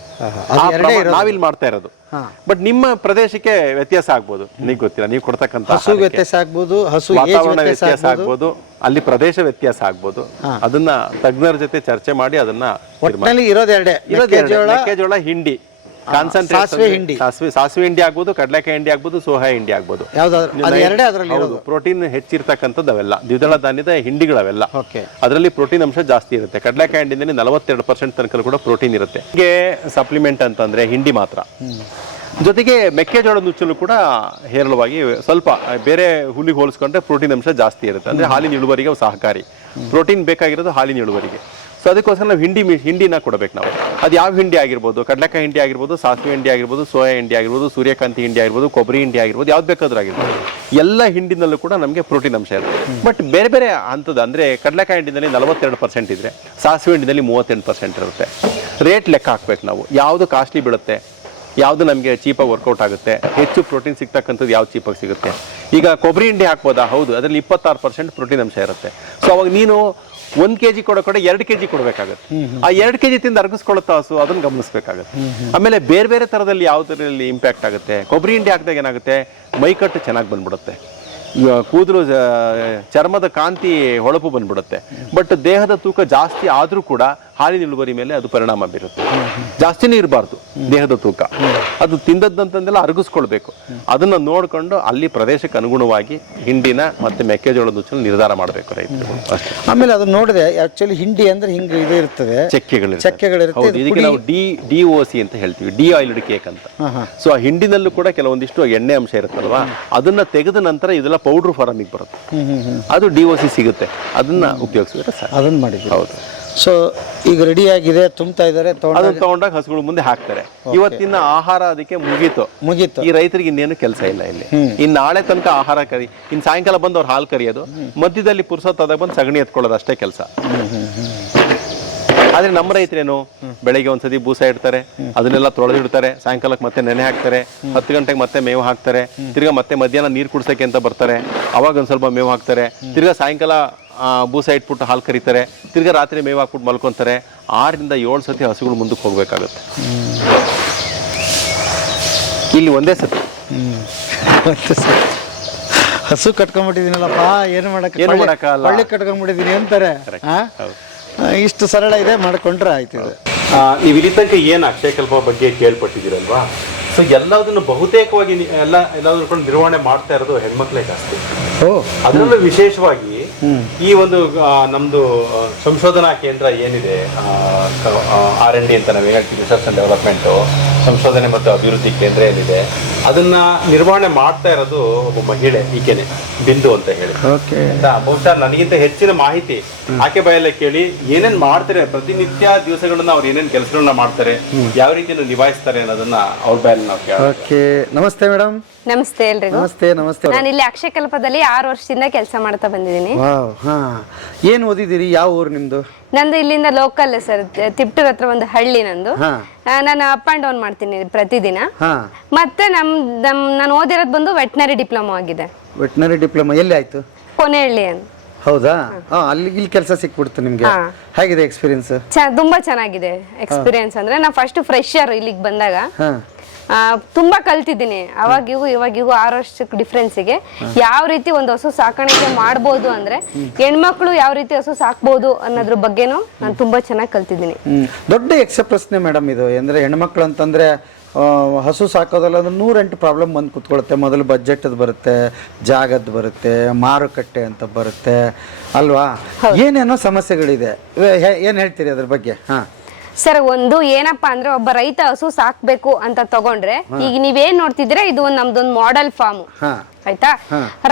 ನಾವಿಲ್ಲಿ ಮಾಡ್ತಾ ಇರೋದು. ಬಟ್ ನಿಮ್ಮ ಪ್ರದೇಶಕ್ಕೆ ವ್ಯತ್ಯಾಸ ಆಗ್ಬೋದು, ನಿಮಗೆ ಗೊತ್ತಿಲ್ಲ. ನೀವು ಕೊಡ್ತಕ್ಕಂಥ ವ್ಯತ್ಯಾಸ ಆಗ್ಬೋದು, ವಾತಾವರಣ ವ್ಯತ್ಯಾಸ ಆಗ್ಬೋದು, ಅಲ್ಲಿ ಪ್ರದೇಶ ವ್ಯತ್ಯಾಸ ಆಗ್ಬೋದು. ಅದನ್ನ ತಜ್ಞರ ಜೊತೆ ಚರ್ಚೆ ಮಾಡಿ ಅದನ್ನ ಮೆಕ್ಕೆಜೋಳ ಹಿಂಡಿ ಸಾಸಿವೆ ಹಿಂಡಿ ಆಗ್ಬೋದು, ಕಡಲೆಕಾಯಿ ಹಿಂಡಿ ಆಗ್ಬೋದು, ಸೋಯಾ ಹಿಂಡಿ ಆಗ್ಬೋದು. ಪ್ರೋಟೀನ್ ಹೆಚ್ಚಿರ್ತಕ್ಕಂಥದ್ದು ಅವೆಲ್ಲ ದ್ವಿದಳ ಧಾನ್ಯದ ಹಿಂಡಿಗಳವೆಲ್ಲ. ಅದರಲ್ಲಿ ಪ್ರೋಟೀನ್ ಅಂಶ ಜಾಸ್ತಿ ಇರುತ್ತೆ. ಕಡಲೆಕಾಯಿ ಹಿಂಡಿನಲ್ಲಿ 42% ತನಕ ಕೂಡ ಪ್ರೋಟೀನ್ ಇರುತ್ತೆ. ಹೀಗೆ ಸಪ್ಲಿಮೆಂಟ್ ಅಂತಂದ್ರೆ ಹಿಂಡಿ ಮಾತ್ರ. ಜೊತೆಗೆ ಮೆಕ್ಕೆಜೋಳದ ನುಚ್ಚಲು ಕೂಡ ಹೇರಳವಾಗಿ ಸ್ವಲ್ಪ ಬೇರೆ ಹುಲ್ಲಿಗೆ ಹೋಲಿಸ್ಕೊಂಡ್ರೆ ಪ್ರೋಟೀನ್ ಅಂಶ ಜಾಸ್ತಿ ಇರುತ್ತೆ, ಅಂದ್ರೆ ಹಾಲಿನ ಇಳುವರಿಗೆ ಅವು ಸಹಕಾರಿ. ಪ್ರೋಟೀನ್ ಬೇಕಾಗಿರೋದು ಹಾಲಿನ ಇಳುವರಿಗೆ. ಸೊ ಅದಕ್ಕೋಸ್ಕರ ನಾವು ಹಿಂಡಿನ ಕೊಡಬೇಕು ನಾವು. ಅದು ಯಾವ ಹಿಂಡಿ ಆಗಿರ್ಬೋದು, ಕಡಲೆಕಾಯಿ ಹಿಂಡಿ ಆಗಿರ್ಬೋದು, ಸಾಸಿವೆ ಹಿಂಡಿ ಆಗಿರ್ಬೋದು, ಸೋಯಾ ಹಿಂಡಿ ಆಗಿರ್ಬೋದು, ಸೂರ್ಯಕಾಂತಿ ಹಿಂಡಿ ಆಗಿರ್ಬೋದು, ಕೊಬ್ಬರಿ ಹಿಂಡಿ ಆಗಿರ್ಬೋದು, ಯಾವ್ದು ಬೇಕಾದ್ರೂ ಆಗಿರ್ಬೋದು, ಎಲ್ಲ ಹಿಂಡಿನಲ್ಲೂ ಕೂಡ ನಮಗೆ ಪ್ರೋಟೀನ್ ಅಂಶ ಇರುತ್ತೆ. ಬಟ್ ಬೇರೆ ಬೇರೆ ಹಂತದ ಅಂದರೆ ಕಡಲೆಕಾಯಿ ಹಿಂಡಿನಲ್ಲಿ 42% ಇದ್ರೆ ಸಾಸಿವೆ ಹಿಂಡಿನಲ್ಲಿ 38% ಇರುತ್ತೆ. ರೇಟ್ ಲೆಕ್ಕ ಹಾಕ್ಬೇಕು ನಾವು, ಯಾವುದು ಕಾಸ್ಟ್ಲಿ ಬೀಳುತ್ತೆ, ಯಾವುದು ನಮಗೆ ಚೀಪಾಗಿ ವರ್ಕೌಟ್ ಆಗುತ್ತೆ, ಹೆಚ್ಚು ಪ್ರೋಟೀನ್ ಸಿಗ್ತಕ್ಕಂಥದ್ದು ಯಾವ್ದು ಚೀಪಾಗಿ ಸಿಗುತ್ತೆ. ಈಗ ಕೊಬ್ಬರಿ ಹಿಂಡಿ ಹಾಕ್ಬೋದಾ? ಹೌದು, ಅದರಲ್ಲಿ 26% ಪ್ರೋಟೀನ್ ಅಂಶ ಇರುತ್ತೆ. ಸೊ ಅವಾಗ ನೀನು 1 kg ಕೊಡೋ ಕಡೆ 2 kg ಕೊಡಬೇಕಾಗುತ್ತೆ. ಆ 2 kg ತಿಂದು ಅರ್ಗಿಸ್ಕೊಳ್ಳುತ್ತಾ ಹಸು, ಅದನ್ನು ಗಮನಿಸಬೇಕಾಗುತ್ತೆ. ಆಮೇಲೆ ಬೇರೆ ಬೇರೆ ಥರದಲ್ಲಿ ಯಾವುದರಲ್ಲಿ ಇಂಪ್ಯಾಕ್ಟ್ ಆಗುತ್ತೆ. ಕೊಬ್ಬರಿ ಹಿಂಡಿ ಹಾಕಿದಾಗ ಏನಾಗುತ್ತೆ, ಮೈಕಟ್ಟು ಚೆನ್ನಾಗಿ ಬಂದ್ಬಿಡುತ್ತೆ, ಕೂದಲು ಚರ್ಮದ ಕಾಂತಿ ಹೊಳಪು ಬಂದ್ಬಿಡುತ್ತೆ. ಬಟ್ ದೇಹದ ತೂಕ ಜಾಸ್ತಿ ಆದರೂ ಕೂಡ ಹಾಲಿನ ಇಳುವರಿ ಮೇಲೆ ಅದು ಪರಿಣಾಮ ಬೀರುತ್ತೆ. ಜಾಸ್ತಿನೇ ಇರಬಾರ್ದು ದೇಹದ ತೂಕ, ಅದು ತಿಂದದ್ದಂತೆಲ್ಲ ಅರಗಿಸ್ಕೊಳ್ಬೇಕು. ಅದನ್ನು ನೋಡಿಕೊಂಡು ಅಲ್ಲಿ ಪ್ರದೇಶಕ್ಕೆ ಅನುಗುಣವಾಗಿ ಹಿಂಡಿನ ಮತ್ತೆ ಮೆಕ್ಕೆಜೋಳದ ನುಚ್ಚನ್ನು ನಿರ್ಧಾರ ಮಾಡಬೇಕು ರೈತರು ಅಷ್ಟೇ. ಆಮೇಲೆ ಅದನ್ನ ನೋಡಿದೆ ಆಕ್ಚುಲಿ ಹಿಂಡಿ ಅಂದ್ರೆ ಹಿಂಗೆ ಇದು ಇರ್ತದೆ, ಚಕ್ಕೆಗಳಿರುತ್ತೆ. ಇದಕ್ಕೆ ನಾವು DOC ಅಂತ ಹೇಳ್ತೀವಿ, ಡಿ ಆಯಿಲ್ಡ್ ಕೇಕ್ ಅಂತ. ಸೊ ಆ ಹಿಂಡಿನಲ್ಲೂ ಕೂಡ ಕೆಲವೊಂದಿಷ್ಟು ಎಣ್ಣೆ ಅಂಶ ಇರುತ್ತಲ್ವಾ, ಅದನ್ನ ತೆಗೆದ ನಂತರ ಇದೆಲ್ಲ ಪೌಡರ್ ಫಾರಮಿಗೆ ಬರುತ್ತೆ, ಅದು DOC ಸಿಗುತ್ತೆ, ಅದನ್ನ ಉಪಯೋಗಿಸಿದ್ರೆ ಅದನ್ನ ಮಾಡಿದ್ವಿ. ಹೌದು. ಸೊ ಈಗ ರೆಡಿ ಆಗಿದೆ, ತುಂಬ್ತಾ ಇದಾರೆ, ಅದನ್ನ ತಗೊಂಡಾಗ ಹಸುಗಳ ಮುಂದೆ ಹಾಕ್ತಾರೆ. ಇವತ್ತಿನ ಆಹಾರ ಅದಕ್ಕೆ ಮುಗೀತು. ಈ ರೈತರಿಗೆ ಇನ್ನೇನು ಕೆಲಸ ಇಲ್ಲ ಇಲ್ಲಿ. ಇನ್ನು ನಾಳೆ ತನಕ ಆಹಾರ ಕರಿ, ಇನ್ನು ಸಾಯಂಕಾಲ ಬಂದು ಅವ್ರು ಹಾಲು ಕರಿಯೋದು, ಮಧ್ಯದಲ್ಲಿ ಪುರ್ಸೊತ್ತಾದಾಗ ಬಂದು ಸಗಣಿ ಎತ್ಕೊಳ್ಳೋದು ಅಷ್ಟೇ ಕೆಲಸ. ಆದ್ರೆ ನಮ್ಮ ರೈತರೇನು, ಬೆಳಗ್ಗೆ ಒಂದ್ಸತಿ ಬೂಸ ಇಡ್ತಾರೆ, ಅದನ್ನೆಲ್ಲ ತೊಳೆದಿಡ್ತಾರೆ, ಸಾಯಂಕಾಲಕ್ಕೆ ಮತ್ತೆ ನೆನೆ ಹಾಕ್ತಾರೆ, 10 ಗಂಟೆಗೆ ಮತ್ತೆ ಮೇವು ಹಾಕ್ತಾರೆ, ತಿರ್ಗಾ ಮತ್ತೆ ಮಧ್ಯಾಹ್ನ ನೀರು ಕುಡ್ಸಕ್ಕೆ ಅಂತ ಬರ್ತಾರೆ, ಅವಾಗ ಒಂದ್ ಸ್ವಲ್ಪ ಮೇವು ಹಾಕ್ತಾರೆ, ತಿರ್ಗಾ ಸಾಯಂಕಾಲ ಬೂಸ ಇಟ್ಬಿಟ್ಟು ಹಾಲು ಕರೀತಾರೆ, ತಿರ್ಗಾ ರಾತ್ರಿ ಮೇವು ಹಾಕ್ಬಿಟ್ಟು ಮಲ್ಕೊಂತಾರೆ. 6 ರಿಂದ 7 ಸತಿ ಹಸುಗಳು ಮುಂದಕ್ಕೆ ಹೋಗ್ಬೇಕಾಗುತ್ತೆ. ಇಲ್ಲಿ ಒಂದೇ ಸತಿ ಹಸು ಕಟ್ಕೊಂಡ್ಬಿಟ್ಟಿದ್ದೀನಲ್ಲಪ್ಪ, ಏನು ಮಾಡಕ್ಕಾಗಲ್ಲ, ಹಳ್ಳಿ ಕಟ್ಕೊಂಡ್ಬಿಟ್ಟಿದ್ದೀನಿ ಅಂತಾರೆ. ಇಷ್ಟು ಸರಳ ಇದೆ, ಮಾಡ್ಕೊಂಡ್ರೆ ಆಯ್ತು. ನೀವು ಇಲ್ಲಿ ತನಕ ಏನು ಅಕ್ಷಯಕಲ್ಪ ಬಗ್ಗೆ ಕೇಳ್ಪಟ್ಟಿದ್ದೀರಲ್ವಾ, ಸೊ ಎಲ್ಲದನ್ನು ಬಹುತೇಕವಾಗಿ ಎಲ್ಲಾದ್ರೂ ನಿರ್ವಹಣೆ ಮಾಡ್ತಾ ಇರೋದು ಹೆಣ್ಮಕ್ಳೇ ಜಾಸ್ತಿ. ಅದರಲ್ಲೂ ವಿಶೇಷವಾಗಿ ಈ ಒಂದು ನಮ್ದು ಸಂಶೋಧನಾ ಕೇಂದ್ರ ಏನಿದೆ, R&D ಅಂತ ನಾವು ಹೇಳ್ತೀವಿ, ರಿಸರ್ಚ್ ಅಂಡ್ ಡೆವಲಪ್ಮೆಂಟ್ ಸಂಶೋಧನೆ ಮತ್ತು ಅಭಿವೃದ್ಧಿ ಕೇಂದ್ರ ಏನಿದೆ, ಅದನ್ನ ನಿರ್ವಹಣೆ ಮಾಡ್ತಾ ಇರೋದು ಒಬ್ಬ ಮಹಿಳೆ, ಈಕೆನೆ ಬಿಂದು ಅಂತ ಹೇಳಿ. ಬಹುಶಃ ನನಗಿಂತ ಹೆಚ್ಚಿನ ಮಾಹಿತಿ ಆಕೆ ಬಾಯಲ್ಲೇ ಕೇಳಿ ಏನೇನ್ ಮಾಡ್ತಾರೆ, ಪ್ರತಿನಿತ್ಯ ದಿವಸಗಳನ್ನ ಅವ್ರು ಏನೇನ್ ಕೆಲಸಗಳನ್ನ ಮಾಡ್ತಾರೆ, ಯಾವ ರೀತಿ ನಿಭಾಯಿಸ್ತಾರೆ ಅನ್ನೋದನ್ನ ಅವ್ರ ಬಾಯಲ್ಲಿ ನಾವು ಕೇಳಿ. ನಮಸ್ತೆ ಮೇಡಮ್. ನಮಸ್ತೆ ಎಲ್ರಿಗೂ. ನಮಸ್ತೆ. ನಾನು ಇಲ್ಲಿ ಅಕ್ಷಯಕಲ್ಪದಲ್ಲಿ 6 ವರ್ಷದಿಂದ ಕೆಲಸ ಮಾಡ್ತಾ ಬಂದಿದ್ದೀನಿ. ಏನ್ ಓದಿದಿರಿ? ಯಾವ ಊರು ನಿಮ್ದು? ನಂದು ಇಲ್ಲಿಂದ ಲೋಕಲ್ ಸರ್, ತಿಪ್ಟೂರ್ ಹತ್ರ ಒಂದು ಹಳ್ಳಿ ನಂದು. ನಾನು ಅಪ್ ಅಂಡ್ ಡೌನ್ ಮಾಡ್ತೀನಿ ಪ್ರತಿದಿನ. ಮತ್ತೆ ನಾನು ಓದಿರೋದು ಬಂದು ವೆಟನರಿ ಡಿಪ್ಲೊಮಾ ಆಗಿದೆ. ವೆಟನರಿ ಡಿಪ್ಲೊಮಾ ಎಲ್ಲಿ ಆಯ್ತು? ಕೊನೆಹಳ್ಳಿ ಅಂತ. ಹೌದಾ? ಅಲ್ಲಿ ಇಲ್ಲಿ ಕೆಲಸ ಸಿಕ್ಬಿಡ್ತು ನಿಮ್ಗೆ. ಹೇಗಿದೆ ಎಕ್ಸ್ಪೀರಿಯನ್ಸ್? ತುಂಬಾ ಚೆನ್ನಾಗಿದೆ ಎಕ್ಸ್ಪೀರಿಯನ್ಸ್. ಅಂದ್ರೆ ನಾ ಫಸ್ಟ್ ಫ್ರೆಶರ್ ಇಲ್ಲಿಗೆ ಬಂದಾಗ ತುಂಬಾ ಕಲ್ತಿದ್ದೀನಿ. ಅವಾಗಿಗೂ ಇವಾಗಿಗೂ 6 ವರ್ಷಕ್ಕೆ ಡಿಫ್ರೆನ್ಸಿಗೆ ಯಾವ ರೀತಿ ಒಂದು ಹಸು ಸಾಕಾಣಿಕೆ ಮಾಡ್ಬೋದು, ಅಂದ್ರೆ ಹೆಣ್ಮಕ್ಳು ಯಾವ ರೀತಿ ಹಸು ಸಾಕ್ಬೋದು ಅನ್ನೋದ್ರ ಬಗ್ಗೆನೂ ನಾನು ತುಂಬಾ ಚೆನ್ನಾಗಿ ಕಲ್ತಿದ್ದೀನಿ. ದೊಡ್ಡ ಯಕ್ಷ ಪ್ರಶ್ನೆ ಮೇಡಮ್ ಇದು. ಅಂದ್ರೆ ಹೆಣ್ಮಕ್ಳು ಅಂತಂದ್ರೆ ಹಸು ಸಾಕೋದಲ್ಲ ಅಂದ್ರೆ 108 ಪ್ರಾಬ್ಲಮ್ ಬಂದು ಕುತ್ಕೊಳುತ್ತೆ. ಮೊದಲು ಬಜೆಟ್ ಬರುತ್ತೆ, ಜಾಗದ್ದು ಬರುತ್ತೆ, ಮಾರುಕಟ್ಟೆ ಅಂತ ಬರುತ್ತೆ ಅಲ್ವಾ, ಏನೇನೋ ಸಮಸ್ಯೆಗಳಿದೆ. ಏನ್ ಹೇಳ್ತೀರಿ ಅದ್ರ ಬಗ್ಗೆ? ಸರ್, ಒಂದು ಏನಪ್ಪಾ ಅಂದ್ರೆ ಒಬ್ಬ ರೈತ ಹಸು ಸಾಕ್ಬೇಕು ಅಂತ ತಗೊಂಡ್ರೆ, ಈಗ ನೀವೇನ್ ನೋಡ್ತಿದ್ರೆ ಇದು ನಮ್ದೊಂದು ಮಾಡೆಲ್ ಫಾರ್ಮ್ ಆಯ್ತಾ.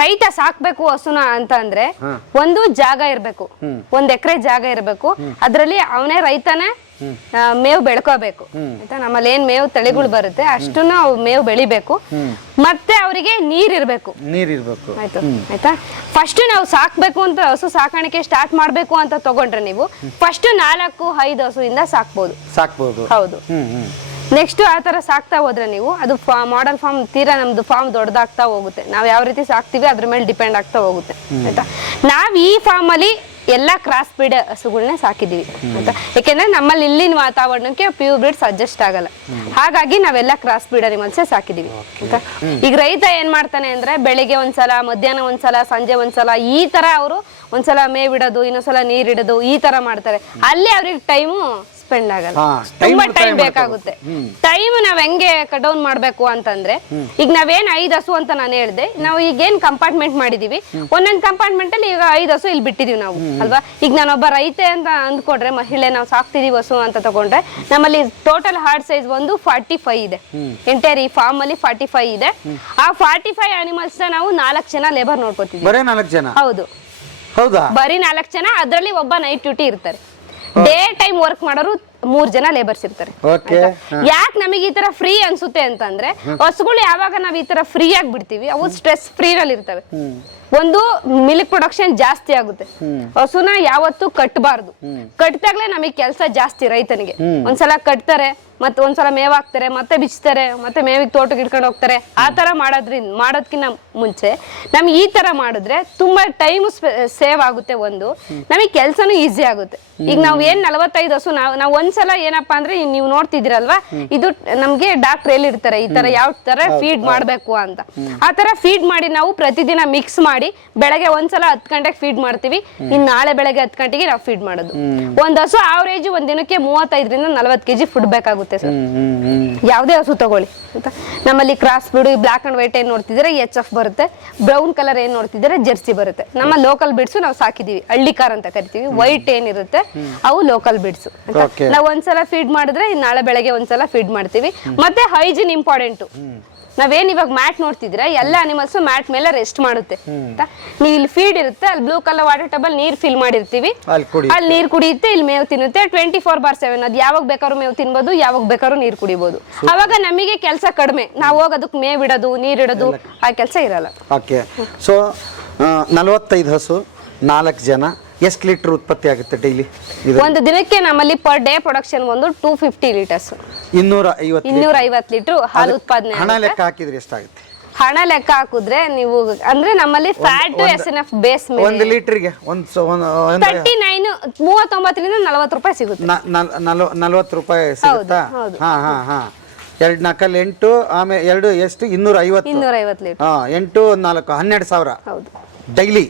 ರೈತ ಸಾಕ್ಬೇಕು ಹಸುನ ಅಂತ ಅಂದ್ರೆ ಒಂದು ಜಾಗ ಇರ್ಬೇಕು, 1 ಎಕರೆ ಜಾಗ ಇರ್ಬೇಕು. ಅದ್ರಲ್ಲಿ ಅವನೇ ರೈತನೇ ಮೇವು ಬೆಳ್ಕೋಬೇಕು ಆಯ್ತಾ. ನಮ್ಮಲ್ಲಿ ಏನ್ ಮೇವು ತಳಿಗಳು ಬರುತ್ತೆ ಅಷ್ಟನ್ನು ಮೇವು ಬೆಳಿಬೇಕು. ಮತ್ತೆ ಅವರಿಗೆ ನೀರಿರ್ಬೇಕು ಆಯ್ತಾ. ಫಸ್ಟ್ ನಾವು ಸಾಕ್ಬೇಕು ಅಂತ ಹಸು ಸಾಕಾಣಿಕೆ ಸ್ಟಾರ್ಟ್ ಮಾಡ್ಬೇಕು ಅಂತ ತಗೊಂಡ್ರೆ ನೀವು ಫಸ್ಟ್ 4-5 ಹಸುವಿಂದ ಸಾಕ್ಬೋದು. ಹೌದು. ನೆಕ್ಸ್ಟ್ ಆ ತರ ಸಾಕ್ತಾ ಹೋದ್ರೆ ನೀವು ಅದು ಮಾಡೆಲ್ ಫಾರ್ಮ್ ತೀರಾ ನಮ್ದು ಫಾರ್ಮ್ ದೊಡ್ಡದಾಗ್ತಾ ಹೋಗುತ್ತೆ. ನಾವು ಯಾವ ರೀತಿ ಸಾಕ್ತಿವಿ ಅದ್ರ ಮೇಲೆ ಡಿಪೆಂಡ್ ಆಗ್ತಾ ಹೋಗುತ್ತೆ ಆಯ್ತಾ. ನಾವ್ ಈ ಫಾರ್ಮ್ ಅಲ್ಲಿ ಎಲ್ಲಾ ಕ್ರಾಸ್ ಬ್ರೀಡ್ ಹಸುಗಳನ್ನ ಸಾಕಿದೀವಿ ಅಂತ. ಯಾಕೆಂದ್ರೆ ನಮ್ಮಲ್ಲಿ ಇಲ್ಲಿನ ವಾತಾವರಣಕ್ಕೆ ಪ್ಯೂರ್ ಬ್ರೀಡ್ಸ್ ಅಡ್ಜಸ್ಟ್ ಆಗಲ್ಲ, ಹಾಗಾಗಿ ನಾವೆಲ್ಲ ಕ್ರಾಸ್ ಬ್ರೀಡ್ ಅನಿಮಲ್ಸ್ ಸಾಕಿದೀವಿ ಅಂತ. ಈಗ ರೈತ ಏನ್ ಮಾಡ್ತಾನೆ ಅಂದ್ರೆ ಬೆಳಿಗ್ಗೆ ಒಂದ್ಸಲ, ಮಧ್ಯಾಹ್ನ ಒಂದ್ಸಲ, ಸಂಜೆ ಒಂದ್ಸಲ, ಈ ತರ ಅವರು ಒಂದ್ಸಲ ಮೇವಿಡೋದು, ಇನ್ನೊಂದ್ಸಲ ನೀರಿಡೋದು, ಈ ತರ ಮಾಡ್ತಾರೆ. ಅಲ್ಲಿ ಅವ್ರಿಗೆ ಟೈಮು ಸ್ಪೆಂಡ್ ಆಗಲ್ಲ, ಹಾ, ತುಂಬಾ time ಟೈಮ್ ಉಳಿತಾಯ ಬೇಕಾಗುತ್ತೆ. ಟೈಮ್ ನಾವ್ ಹೆಂಗೆ ಕಟ್ ಡೌನ್ ಮಾಡ್ಬೇಕು ಅಂತಂದ್ರೆ, ಈಗ ನಾವೇನ್ 5 ಹಸು ಅಂತ ನಾನು ಹೇಳ್ದೆ, ನಾವು ಈಗ ಏನ್ ಕಂಪಾರ್ಟ್ಮೆಂಟ್ ಮಾಡಿದೀವಿ, ಒಂದೊಂದ್ ಕಂಪಾರ್ಟ್ಮೆಂಟ್ ಅಲ್ಲಿ ಈಗ 5 ಹಸು ಇಲ್ಲಿ ಬಿಟ್ಟಿದೀವಿ ನಾವು ಅಲ್ವಾ. ಈಗ ನಾನೊಬ್ಬ ರೈತೆ ಅಂತ ಅಂದ್ಕೊಡ್ರೆ, ಮಹಿಳೆ ನಾವು ಸಾಕ್ತಿದೀವಿ ಹಸು ಅಂತ ತಗೊಂಡ್ರೆ, ನಮ್ಮಲ್ಲಿ ಟೋಟಲ್ ಹಾರ್ಡ್ ಸೈಜ್ ಒಂದು 45 ಇದೆ. ಎಂಟೈರ್ ಈ ಫಾರ್ಮ್ ಅಲ್ಲಿ 45 ಇದೆ. ಆ 45 ಅನಿಮಲ್ಸ್ ನಾವು 4 ಜನ ಲೇಬರ್ ನೋಡ್ಕೋತೀವಿ. ಬರೇ 4 ಜನ? ಹೌದು, ಹೌದಾ? ಬರೀ 4 ಜನ. ಅದ್ರಲ್ಲಿ ಒಬ್ಬ ನೈಟ್ ಡ್ಯೂಟಿ ಇರ್ತಾರೆ. ಡೇ ಟೈಮ್ ವರ್ಕ್ ಮಾಡೋರು 3 ಜನ ಲೇಬರ್ಸ್ ಇರ್ತಾರೆ. ಓಕೆ. ಯಾಕೆ ನಮಗೆ ಈ ತರ ಫ್ರೀ ಅನ್ಸುತ್ತೆ ಅಂತಂದ್ರೆ, ಹಸುಗಳು ಯಾವಾಗ ನಾವ್ ಈ ತರ ಫ್ರೀ ಆಗಿ ಬಿಡ್ತೀವಿ, ಅವು ಸ್ಟ್ರೆಸ್ ಫ್ರೀ ನಲ್ಲಿ ಇರ್ತವೆ. ಒಂದು ಮಿಲ್ಕ್ ಪ್ರೊಡಕ್ಷನ್ ಜಾಸ್ತಿ ಆಗುತ್ತೆ. ಹಸುನ ಯಾವತ್ತೂ ಕಟ್ಟಬಾರ್ದು. ಕಟ್ಟಾಗ್ಲೇ ನಮಗೆ ಕೆಲಸ ಜಾಸ್ತಿ ರೈತನಿಗೆ. ಒಂದ್ಸಲ ಕಟ್ತಾರೆ, ಮತ್ತೆ ಒಂದ್ಸಲ ಮೇವ್ ಹಾಕ್ತಾರೆ, ಮತ್ತೆ ಬಿಚ್ತಾರೆ, ಮತ್ತೆ ಮೇವಿಗೆ ತೋಟಕ್ಕೆ ಇಟ್ಕೊಂಡು ಹೋಗ್ತಾರೆ. ಆ ತರ ಮಾಡೋದ್ಕಿಂತ ಮುಂಚೆ ನಮ್ಗೆ ಈ ತರ ಮಾಡಿದ್ರೆ ತುಂಬಾ ಟೈಮ್ ಸೇವ್ ಆಗುತ್ತೆ. ಒಂದು ನಮಗೆ ಕೆಲ್ಸನೂ ಈಸಿ ಆಗುತ್ತೆ. ಈಗ ನಾವ್ ಏನ್ 45 ಹಸು ನಾವ್ ಒಂದ್ಸಲ ಏನಪ್ಪಾ ಅಂದ್ರೆ, ನೀವು ನೋಡ್ತಿದ್ದೀರಲ್ವಾ, ಇದು ನಮ್ಗೆ ಡಾಕ್ಟರ್ ಎಲ್ಲಿರ್ತಾರೆ ಈ ತರ ಯಾವ ತರ ಫೀಡ್ ಮಾಡ್ಬೇಕು ಅಂತ. ಆ ತರ ಫೀಡ್ ಮಾಡಿ ನಾವು ಪ್ರತಿದಿನ ಮಿಕ್ಸ್ ಮಾಡಿ ಬೆಳಗ್ಗೆ ಒಂದ್ಸಲ 10 ಗಂಟೆಗೆ ಫೀಡ್ ಮಾಡ್ತೀವಿ. ಇನ್ ನಾಳೆ ಬೆಳಗ್ಗೆ 10 ಗಂಟೆಗೆ ನಾವು ಫೀಡ್ ಮಾಡೋದು. ಒಂದ್ ಹಸು ಆವರೇಜ್ ಒಂದ್ ದಿನಕ್ಕೆ 35ರಿಂದ 40 kg ಫುಡ್ ಬೇಕಾಗುತ್ತೆ ಸರ್. ಯಾವ್ದೇ ಹಸು ತಗೊಳ್ಳಿ. ನಮ್ಮಲ್ಲಿ cross breed, black and white ಏನ್ ನೋಡ್ತಿದ್ರೆ HF ಬರುತ್ತೆ, ಬ್ರೌನ್ ಕಲರ್ ಏನ್ ನೋಡ್ತಿದ್ರೆ ಜೆರ್ಸಿ ಬರುತ್ತೆ. ನಮ್ಮ ಲೋಕಲ್ ಬಿಡ್ಸ್ ನಾವು ಸಾಕಿದೀವಿ, ಹಳ್ಳಿಕಾರ್ ಅಂತ ಕರಿತೀವಿ. ವೈಟ್ ಏನಿರುತ್ತೆ ಅವು ಲೋಕಲ್ ಬಿಡ್ಸ್. ನಾವು ಒಂದ್ಸಲ ಫೀಡ್ ಮಾಡಿದ್ರೆ ನಾಳೆ ಬೆಳಗ್ಗೆ ಒಂದ್ಸಲ ಫೀಡ್ ಮಾಡ್ತೀವಿ. ಮತ್ತೆ ಹೈಜಿನ್ ಇಂಪಾರ್ಟೆಂಟ್. ನಾವೇನ್ ಇವಾಗ ಮ್ಯಾಟ್ ನೋಡ್ತಿದ್ರೆ, ಎಲ್ಲ ಅನಿಮಲ್ಸ್ ಮ್ಯಾಟ್ ಮೇಲೆ ರೆಸ್ಟ್ ಮಾಡುತ್ತೆ. ನೀವು ಇಲ್ಲಿ ಫೀಡ್ ಇರುತ್ತೆ, ಅಲ್ಲಿ ಬ್ಲೂ ಕಲರ್ ವಾಟರ್ ಟಬಲ್ ನೀರ್ ಫಿಲ್ ಮಾಡಿರ್ತೀವಿ, ಅಲ್ಲಿ ನೀರ್ ಕುಡಿಯುತ್ತೆ, ಇಲ್ಲಿ ಮೇವು ತಿನ್ನುತ್ತೆ. 24/7 ಅದ್ ಯಾವಾಗ ಬೇಕಾದ್ರೂ ಮೇವು ತಿನ್ಬೋದು, ಯಾವಾಗ ಬೇಕಾದ್ರೂ ನೀರ್ ಕುಡಿಬಹುದು. ಅವಾಗ ನಮಗೆ ಕೆಲಸ ಕಡಿಮೆ. ನಾವು ಹೋಗಿ ಅದಕ್ಕೆ ಮೇವ್ ಇಡೋದು, ನೀರ್ ಇಡೋದು ಆ ಕೆಲಸ ಇರಲ್ಲ. ಓಕೆ. ಸೊ 45 ಹಸು, 4 ಜನ, ಎಷ್ಟು ಲೀಟರ್ ಉತ್ಪತ್ತಿ ಆಗುತ್ತೆ ಡೈಲಿ? ಒಂದು ದಿನಕ್ಕೆ ನಮ್ಮಲ್ಲಿ ಪರ್ ಡೇ ಪ್ರೊಡಕ್ಷನ್ ಒಂದು 250 ಲೀಟರ್ಸ್, 250 ಲೀಟರ್ ಹಾಲು ಉತ್ಪಾದನೆ. ಹಣ ಲೆಕ್ಕ ಹಾಕಿದ್ರೆ ಎಷ್ಟಾಗುತ್ತೆ? ಹಣ ಲೆಕ್ಕ ಹಾಕಿದ್ರೆ ನೀವು ಅಂದ್ರೆ ನಮ್ಮಲ್ಲಿ ಫ್ಯಾಟ್ SNF ಬೇಸ್ ಮೇಲೆ 1 ಲೀಟರ್ಗೆ 39ರಿಂದ 40 ರೂಪಾಯಿ ಸಿಗುತ್ತೆ. 40 ರೂಪಾಯಿ ಸಿಗುತ್ತಾ? ಹಾ ಹಾ ಹಾ. 2 4 8, ಆಮೇಲೆ 2 ಎಷ್ಟು? 250 ಲೀಟರ್. 8 4 12,000 ಹೌದು ಡೈಲಿ.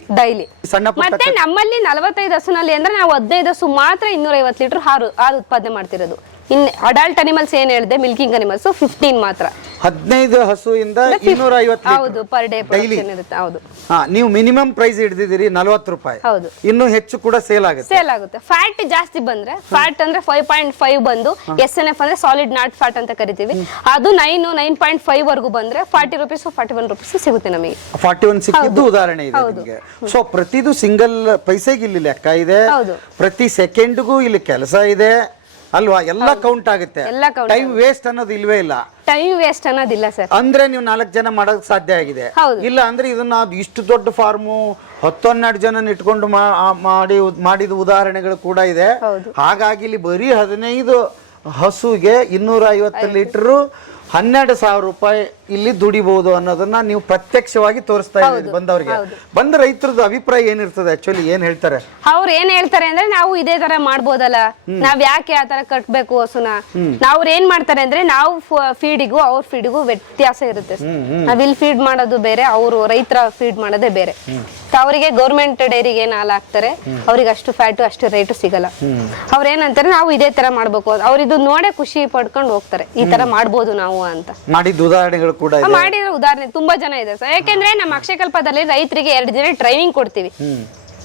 ಸಣ್ಣ ಮತ್ತೆ ನಮ್ಮಲ್ಲಿ 45 ಹಸುನಲ್ಲಿ ಅಂದ್ರೆ ನಾವು 15 ಹಸು ಮಾತ್ರ 250 ಲೀಟರ್ ಹಾಲು ಉತ್ಪಾದನೆ ಮಾಡ್ತಿರೋದು. ಇನ್ ಅಡಲ್ಟ್ ಅನಿಮಲ್ಸ್ ಏನ್ ಹೇಳಿದೆ, ಮಿಲ್ಕಿಂಗ್ ಅನಿಮಲ್ಸ್ 15 ಮಾತ್ರ. 15 ಹಸುವಿಂದ 250 ಹೌದು ಪರ್ ಡೇ ಪ್ರೊಡಕ್ಷನ್ ಇರುತ್ತೆ. ಹೌದು. ನೀವು ಮಿನಿಮಮ್ ಪ್ರೈಸ್ ಹಿಡಿದಿದ್ದೀರಿ 40 ರೂಪಾಯಿ. ಹೌದು. ಇನ್ನು ಹೆಚ್ಚು ಕೂಡ ಸೇಲ್ ಆಗುತ್ತೆ. ಫ್ಯಾಟ್ ಜಾಸ್ತಿ ಬಂದ್ರೆ, ಫ್ಯಾಟ್ ಅಂದ್ರೆ 5.5 ಬಂದು SNF ಅಂದ್ರೆ ಸಾಲಿಡ್ ನಾಟ್ ಫ್ಯಾಟ್ ಅಂತ ಕರಿತೀವಿ, ಅದು 9.5 ವರೆಗೂ ಬಂದ್ರೆ 40 ರೂಪೀಸ್ 41 ರೂಪೀಸ್ ಸಿಗುತ್ತೆ ನಮಗೆ. 41 ಸಿಕ್ಕಿದ್ದು ಉದಾಹರಣೆ ಇದೆ ನಿಮಗೆ. ಸೊ ಪ್ರತಿದು ಸಿಂಗಲ್ ಪೈಸೆಗೆ ಇಲ್ಲಿ ಲೆಕ್ಕ ಇದೆ, ಪ್ರತಿ ಸೆಕೆಂಡ್ಗೂ ಇಲ್ಲಿ ಕೆಲಸ ಇದೆ ಅಲ್ವಾ? ಎಲ್ಲ ಕೌಂಟ್ ಆಗುತ್ತೆ. ಟೈಮ್ ವೇಸ್ಟ್ ಅನ್ನೋದು ಇಲ್ವೇ ಇಲ್ಲ. ಟೈಮ್ ವೇಸ್ಟ್ ಅನ್ನೋದಿಲ್ಲ ಸರ್. ಅಂದ್ರೆ ನೀವು 4 ಜನ ಮಾಡೋಕ್ ಸಾಧ್ಯ ಆಗಿದೆ. ಇಲ್ಲ ಅಂದ್ರೆ ಇದನ್ನ ಇಷ್ಟು ದೊಡ್ಡ ಫಾರ್ಮು 10-12 ಜನ ಇಟ್ಕೊಂಡು ಮಾಡಿದ ಉದಾಹರಣೆಗಳು ಕೂಡ ಇದೆ. ಹಾಗಾಗಿ ಇಲ್ಲಿ ಬರೀ 15 ಹಸುಗೆ 250 ಲೀಟರ್ 12,000 ರೂಪಾಯಿ ಇಲ್ಲಿ ದುಡಿಬಹುದು ಅನ್ನೋದನ್ನ ನೀವು ಪ್ರತ್ಯಕ್ಷವಾಗಿ ತೋರಿಸ್ತಾ ಇದ್ದೀರಿ ಬಂದವರಿಗೆ. ಬಂದ ರೈತರದ್ದು ಅಭಿಪ್ರಾಯ ಏನಿರ್ತದೆ? ಆಕ್ಚುಲಿ ಏನ್ ಹೇಳ್ತಾರೆ ಅವ್ರು? ಏನ್ ಹೇಳ್ತಾರೆ ಅಂದ್ರೆ, ನಾವು ಇದೇ ತರ ಮಾಡ್ಬೋದಲ್ಲ, ನಾವ್ ಯಾಕೆ ಆ ತರ ಕಟ್ಬೇಕು ಹಸುನ? ಅವ್ರು ಏನ್ ಮಾಡ್ತಾರೆ ಅಂದ್ರೆ, ನಾವು ಫೀಡಿಗೂ ಅವ್ರ ಫೀಡಿಗೂ ವ್ಯತ್ಯಾಸ ಇರುತ್ತೆ. ನಾವ್ ಇಲ್ಲಿ ಫೀಡ್ ಮಾಡೋದು ಬೇರೆ, ಅವರು ರೈತರ ಫೀಡ್ ಮಾಡೋದೇ ಬೇರೆ. ಅವರಿಗೆ ಗೌರ್ಮೆಂಟ್ ಡೈರಿಗೆ ಏನ್ ಹಾಲು ಹಾಕ್ತಾರೆ, ಅವ್ರಿಗೆ ಅಷ್ಟು ಫ್ಯಾಟು ಅಷ್ಟು ರೇಟು ಸಿಗಲ್ಲ. ಅವ್ರ ಏನಂತಾರೆ, ನಾವು ಇದೇ ತರ ಮಾಡ್ಬೇಕು. ಅವ್ರು ಇದು ನೋಡೇ ಖುಷಿ ಪಡ್ಕೊಂಡು ಹೋಗ್ತಾರೆ, ಈ ತರ ಮಾಡ್ಬೋದು ನಾವು ಅಂತ. ಮಾಡಿದ ಉದಾಹರಣೆಗಳು ಕೂಡ ಮಾಡಿರೋ ಉದಾಹರಣೆ ತುಂಬಾ ಜನ ಇದೆ ಸರ್. ಯಾಕೆಂದ್ರೆ ನಮ್ಮ ಅಕ್ಷಯಕಲ್ಪದಲ್ಲಿ ರೈತರಿಗೆ 2 ದಿನ ಟ್ರೈನಿಂಗ್ ಕೊಡ್ತೀವಿ.